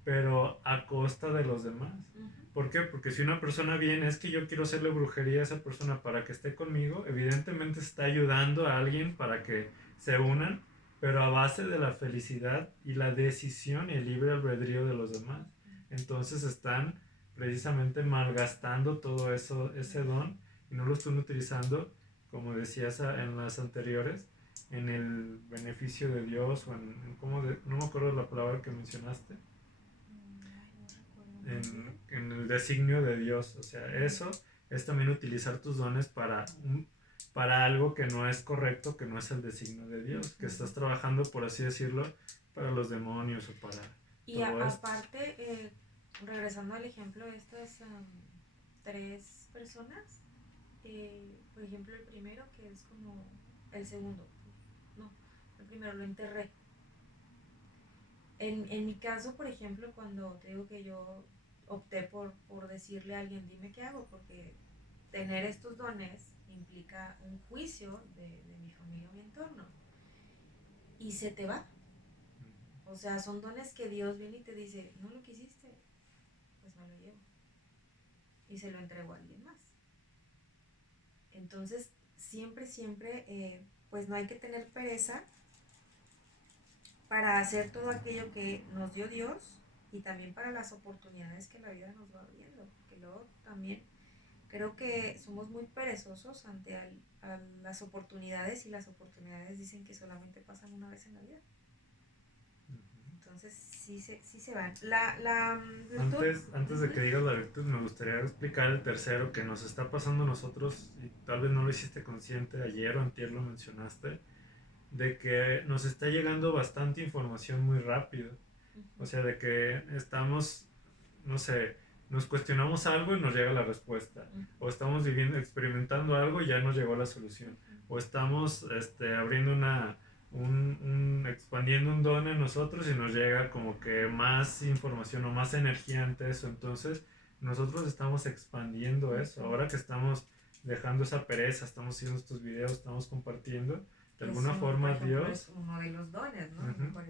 pero a costa de los demás. Ujú. ¿Por qué? Porque si una persona viene, es que yo quiero hacerle brujería a esa persona para que esté conmigo, evidentemente está ayudando a alguien para que se unan, pero a base de la felicidad y la decisión y el libre albedrío de los demás. Entonces están precisamente malgastando todo eso, ese don, y no lo están utilizando, como decías en las anteriores, en el beneficio de Dios o no me acuerdo la palabra que mencionaste, Ay, no recuerdo muy bien. en el designio de Dios. O sea, eso es también utilizar tus dones para algo que no es correcto, que no es el designio de Dios, que estás Ujú. trabajando, por así decirlo, para los demonios o para Y todo esto. aparte, regresando al ejemplo de estas tres personas, por ejemplo, el primero que es como el segundo, no, el primero lo enterré. En mi caso, por ejemplo, cuando te digo que yo opté por decirle a alguien, dime qué hago, porque tener estos dones implica un juicio de mi familia o mi entorno, y se te va. O sea, son dones que Dios viene y te dice, no lo quisiste, pues me lo llevo. Y se lo entrego a alguien más. Entonces, siempre, pues no hay que tener pereza para hacer todo aquello que nos dio Dios y también para las oportunidades que la vida nos va abriendo. Porque luego también creo que somos muy perezosos ante a las oportunidades y las oportunidades dicen que solamente pasan una vez en la vida. Entonces, sí se van. La virtud. Antes de Uh-huh. que digas la virtud, me gustaría explicar el tercero que nos está pasando a nosotros, y tal vez no lo hiciste consciente, ayer o antier lo mencionaste, de que nos está llegando bastante información muy rápido. O Uh-huh. sea, de que estamos, no sé, nos cuestionamos algo y nos llega la respuesta. Uh-huh. O estamos viviendo, experimentando algo y ya nos llegó la solución. Uh-huh. O estamos abriendo expandiendo un don en nosotros y nos llega como que más información o más energía ante eso. Entonces, nosotros estamos expandiendo eso. Uh-huh. Ahora que estamos dejando esa pereza, estamos haciendo estos videos, estamos compartiendo, de Que alguna eso, por forma ejemplo, es Dios. uno de los dones, ¿no? A lo Uh-huh. mejor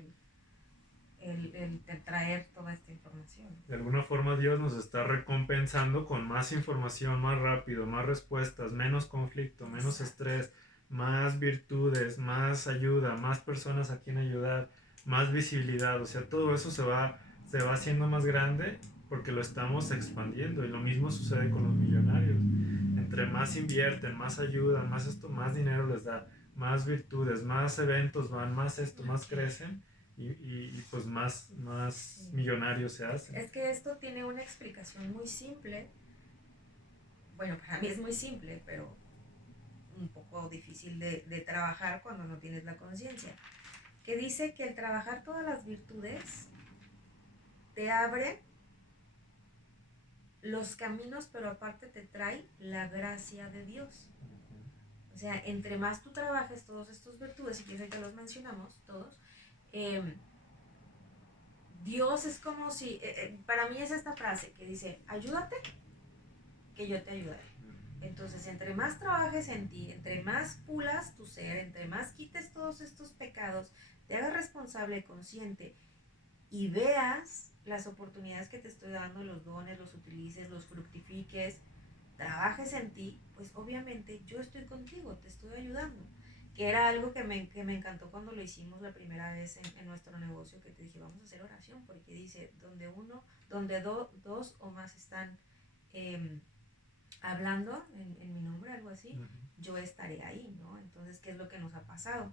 el traer toda esta información. De alguna forma Dios nos está recompensando con más información, más rápido, más respuestas, menos conflicto, menos Exacto. estrés, más virtudes, más ayuda, más personas a quien ayudar, más visibilidad. O sea, todo eso se va haciendo más grande porque lo estamos expandiendo. Y lo mismo sucede con los millonarios. Entre más invierten, más ayudan, más esto, más dinero les da, más virtudes, más eventos van, más esto, más Okay. crecen y pues más Sí. millonarios se hacen. Es que esto tiene una explicación muy simple. Bueno, para mí es muy simple, pero un poco difícil de trabajar cuando no tienes la conciencia. que dice que el trabajar todas las virtudes te abre los caminos, pero aparte te trae la gracia de Dios. O sea, entre más tú trabajes todos estos virtudes, y que ahorita los mencionamos todos, Dios es como si, para mí es esta frase que dice, ayúdate, que yo te ayudaré. Entonces, entre más trabajes en ti, entre más pulas tu ser, entre más quites todos estos pecados, te hagas responsable, consciente y veas las oportunidades que te estoy dando, los dones, los utilices, los fructifiques, trabajes en ti, pues obviamente yo estoy contigo, te estoy ayudando. Que era algo que me encantó cuando lo hicimos la primera vez en nuestro negocio, que te dije, vamos a hacer oración, porque dice, donde dos o más están hablando en mi nombre, algo así, yo estaré ahí, ¿no? Entonces, ¿qué es lo que nos ha pasado?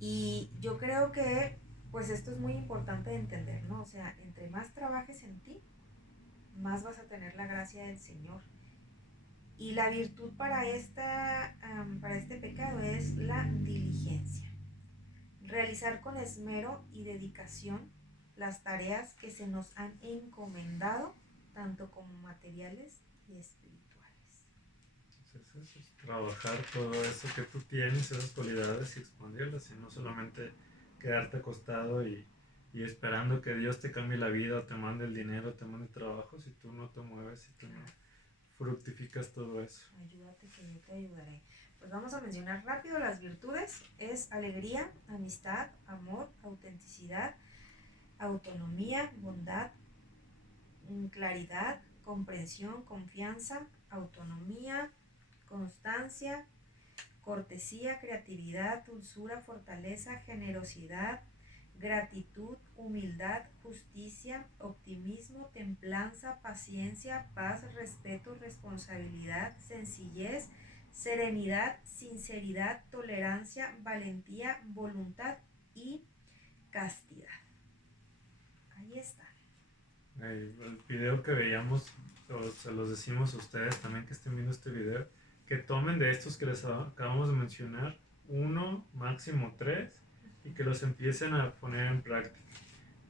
Y yo creo que, pues esto es muy importante de entender, ¿no? O sea, entre más trabajes en ti, más vas a tener la gracia del Señor. Y la virtud para este pecado es la diligencia. Realizar con esmero y dedicación las tareas que se nos han encomendado, tanto como materiales y espirituales. Es trabajar todo eso que tú tienes, esas cualidades y expandirlas, y no solamente quedarte acostado y esperando que Dios te cambie la vida, o te mande el dinero, te mande el trabajo, si tú no te mueves, si tú no fructificas todo eso. Ayúdate que yo te ayudaré. Pues vamos a mencionar rápido las virtudes. Es alegría, amistad, amor, autenticidad, autonomía, bondad, claridad, comprensión, confianza, autonomía, constancia, cortesía, creatividad, dulzura, fortaleza, generosidad, gratitud, humildad, justicia, optimismo, templanza, paciencia, paz, respeto, responsabilidad, sencillez, serenidad, sinceridad, tolerancia, valentía, voluntad y castidad. Ahí está. El video que veíamos, se los decimos a ustedes también que estén viendo este video, que tomen de estos que les acabamos de mencionar, 1, máximo 3, y que los empiecen a poner en práctica.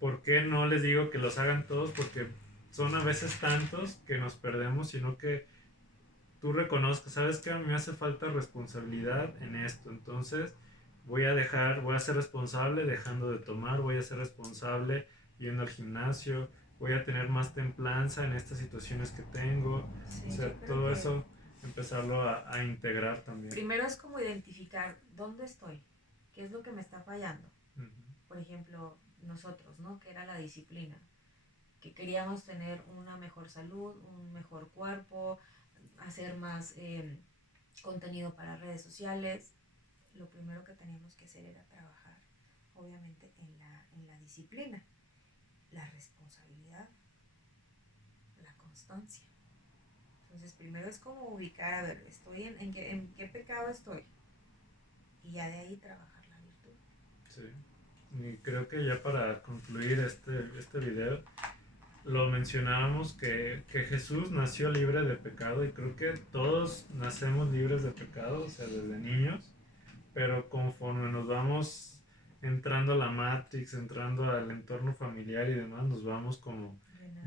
¿Por qué no les digo que los hagan todos? Porque son a veces tantos que nos perdemos, sino que tú reconozcas, sabes que a mí me hace falta responsabilidad en esto, entonces voy a ser responsable dejando de tomar, voy a ser responsable yendo al gimnasio, voy a tener más templanza en estas situaciones que tengo, Sí, o sea, todo eso empezarlo a integrar también. Primero es como identificar dónde estoy, qué es lo que me está fallando. Por ejemplo, nosotros, ¿no? Que era la disciplina, que queríamos tener una mejor salud, un mejor cuerpo, hacer más contenido para redes sociales. Lo primero que teníamos que hacer era trabajar, obviamente, en la disciplina, la responsabilidad, la constancia. Entonces, primero es como ubicar, a ver, estoy en qué pecado estoy, y ya de ahí trabajar la virtud. Sí, y creo que ya para concluir este video, lo mencionábamos que Jesús nació libre de pecado, y creo que todos nacemos libres de pecado, o sea, desde niños, pero conforme nos vamos entrando a la Matrix, entrando al entorno familiar y demás, nos vamos como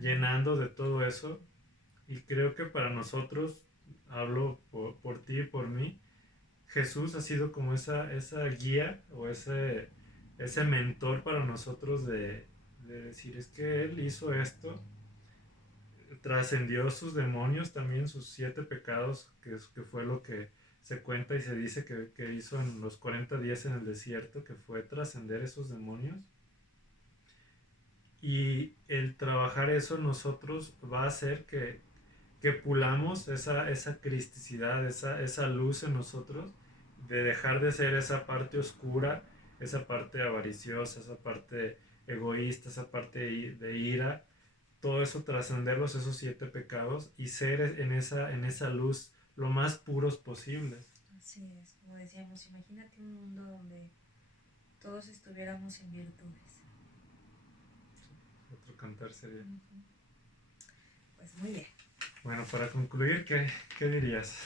llenando de todo eso, y creo que para nosotros, hablo por ti y por mí, Jesús ha sido como esa guía o ese mentor para nosotros de decir, es que Él hizo esto, trascendió sus demonios también, sus 7 pecados, que fue lo que se cuenta y se dice que hizo en los 40 días en el desierto, que fue trascender esos demonios. Y el trabajar eso en nosotros va a hacer que pulamos esa cristicidad, esa luz en nosotros, de dejar de ser esa parte oscura, esa parte avariciosa, esa parte egoísta, esa parte de ira, todo eso, trascenderlos, esos 7 pecados, y ser en esa luz lo más puros posibles. Así es, como decíamos, imagínate un mundo donde todos estuviéramos en virtudes. Otro cantar sería. Pues muy bien. Bueno, para concluir, ¿qué dirías?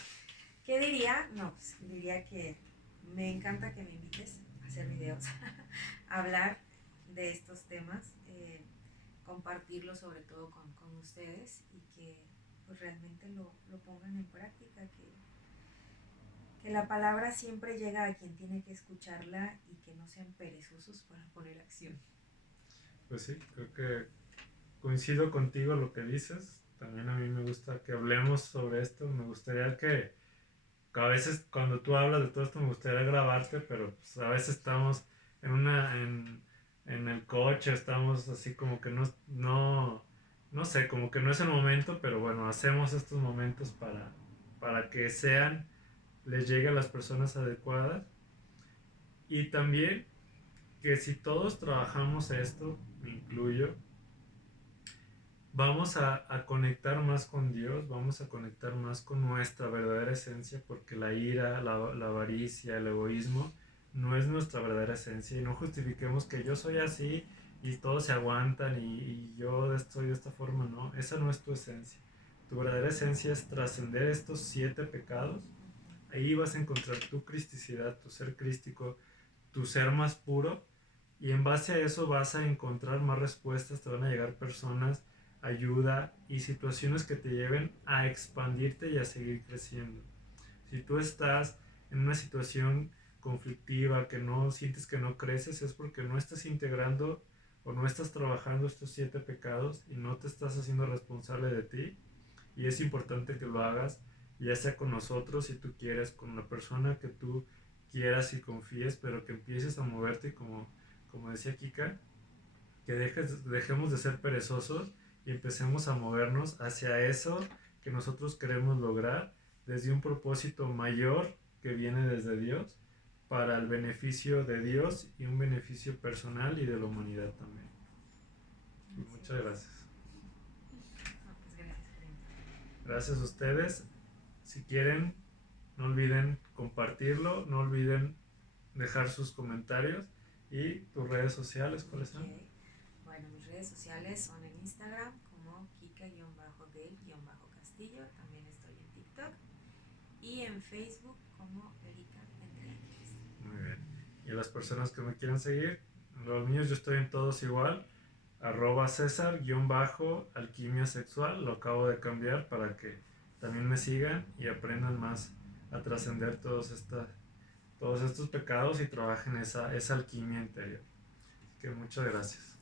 ¿Qué diría? No, pues diría que me encanta que me invites a hacer hacer videos, hablar de estos temas, compartirlo sobre todo con ustedes y que pues realmente lo pongan en práctica, que la palabra siempre llega a quien tiene que escucharla y que no sean perezosos para poner acción. Pues sí, creo que coincido contigo lo que dices. También a mí me gusta que hablemos sobre esto. Me gustaría que a veces cuando tú hablas de todo esto me gustaría grabarte, pero pues, a veces estamos en el coche, estamos así como que no sé, como que no es el momento, pero bueno, hacemos estos momentos para que les llegue a las personas adecuadas. Y también que si todos trabajamos esto, me incluyo, vamos a conectar más con Dios, vamos a conectar más con nuestra verdadera esencia, porque la ira, la avaricia, el egoísmo no es nuestra verdadera esencia y no justifiquemos que yo soy así y todos se aguantan y yo estoy de esta forma, no, esa no es tu esencia. Tu verdadera esencia es trascender estos 7 pecados. Ahí vas a encontrar tu cristicidad, tu ser crístico, tu ser más puro y en base a eso vas a encontrar más respuestas, te van a llegar personas, ayuda y situaciones que te lleven a expandirte y a seguir creciendo. Si tú estás en una situación conflictiva, que no sientes que no creces, es porque no estás integrando o no estás trabajando estos 7 pecados y no te estás haciendo responsable de ti. Y es importante que lo hagas, ya sea con nosotros, si tú quieres, con la persona que tú quieras y confíes, pero que empieces a moverte y como decía Kika, que dejemos de ser perezosos y empecemos a movernos hacia eso que nosotros queremos lograr desde un propósito mayor que viene desde Dios para el beneficio de Dios y un beneficio personal y de la humanidad también. Y muchas gracias. No, pues gracias, Brenda. Gracias a ustedes. Si quieren, no olviden compartirlo, no olviden dejar sus comentarios y tus redes sociales, ¿cuáles son? Okay. Bueno, mis redes sociales son en Instagram como kika-del-castillo, también estoy en TikTok y en Facebook como Erika Entre Ángeles. Muy bien. Y a las personas que me quieran seguir, los míos yo estoy en todos igual, @César_alquimia sexual, lo acabo de cambiar para que también me sigan y aprendan más a trascender todos estos pecados y trabajen esa alquimia interior. Así que muchas gracias.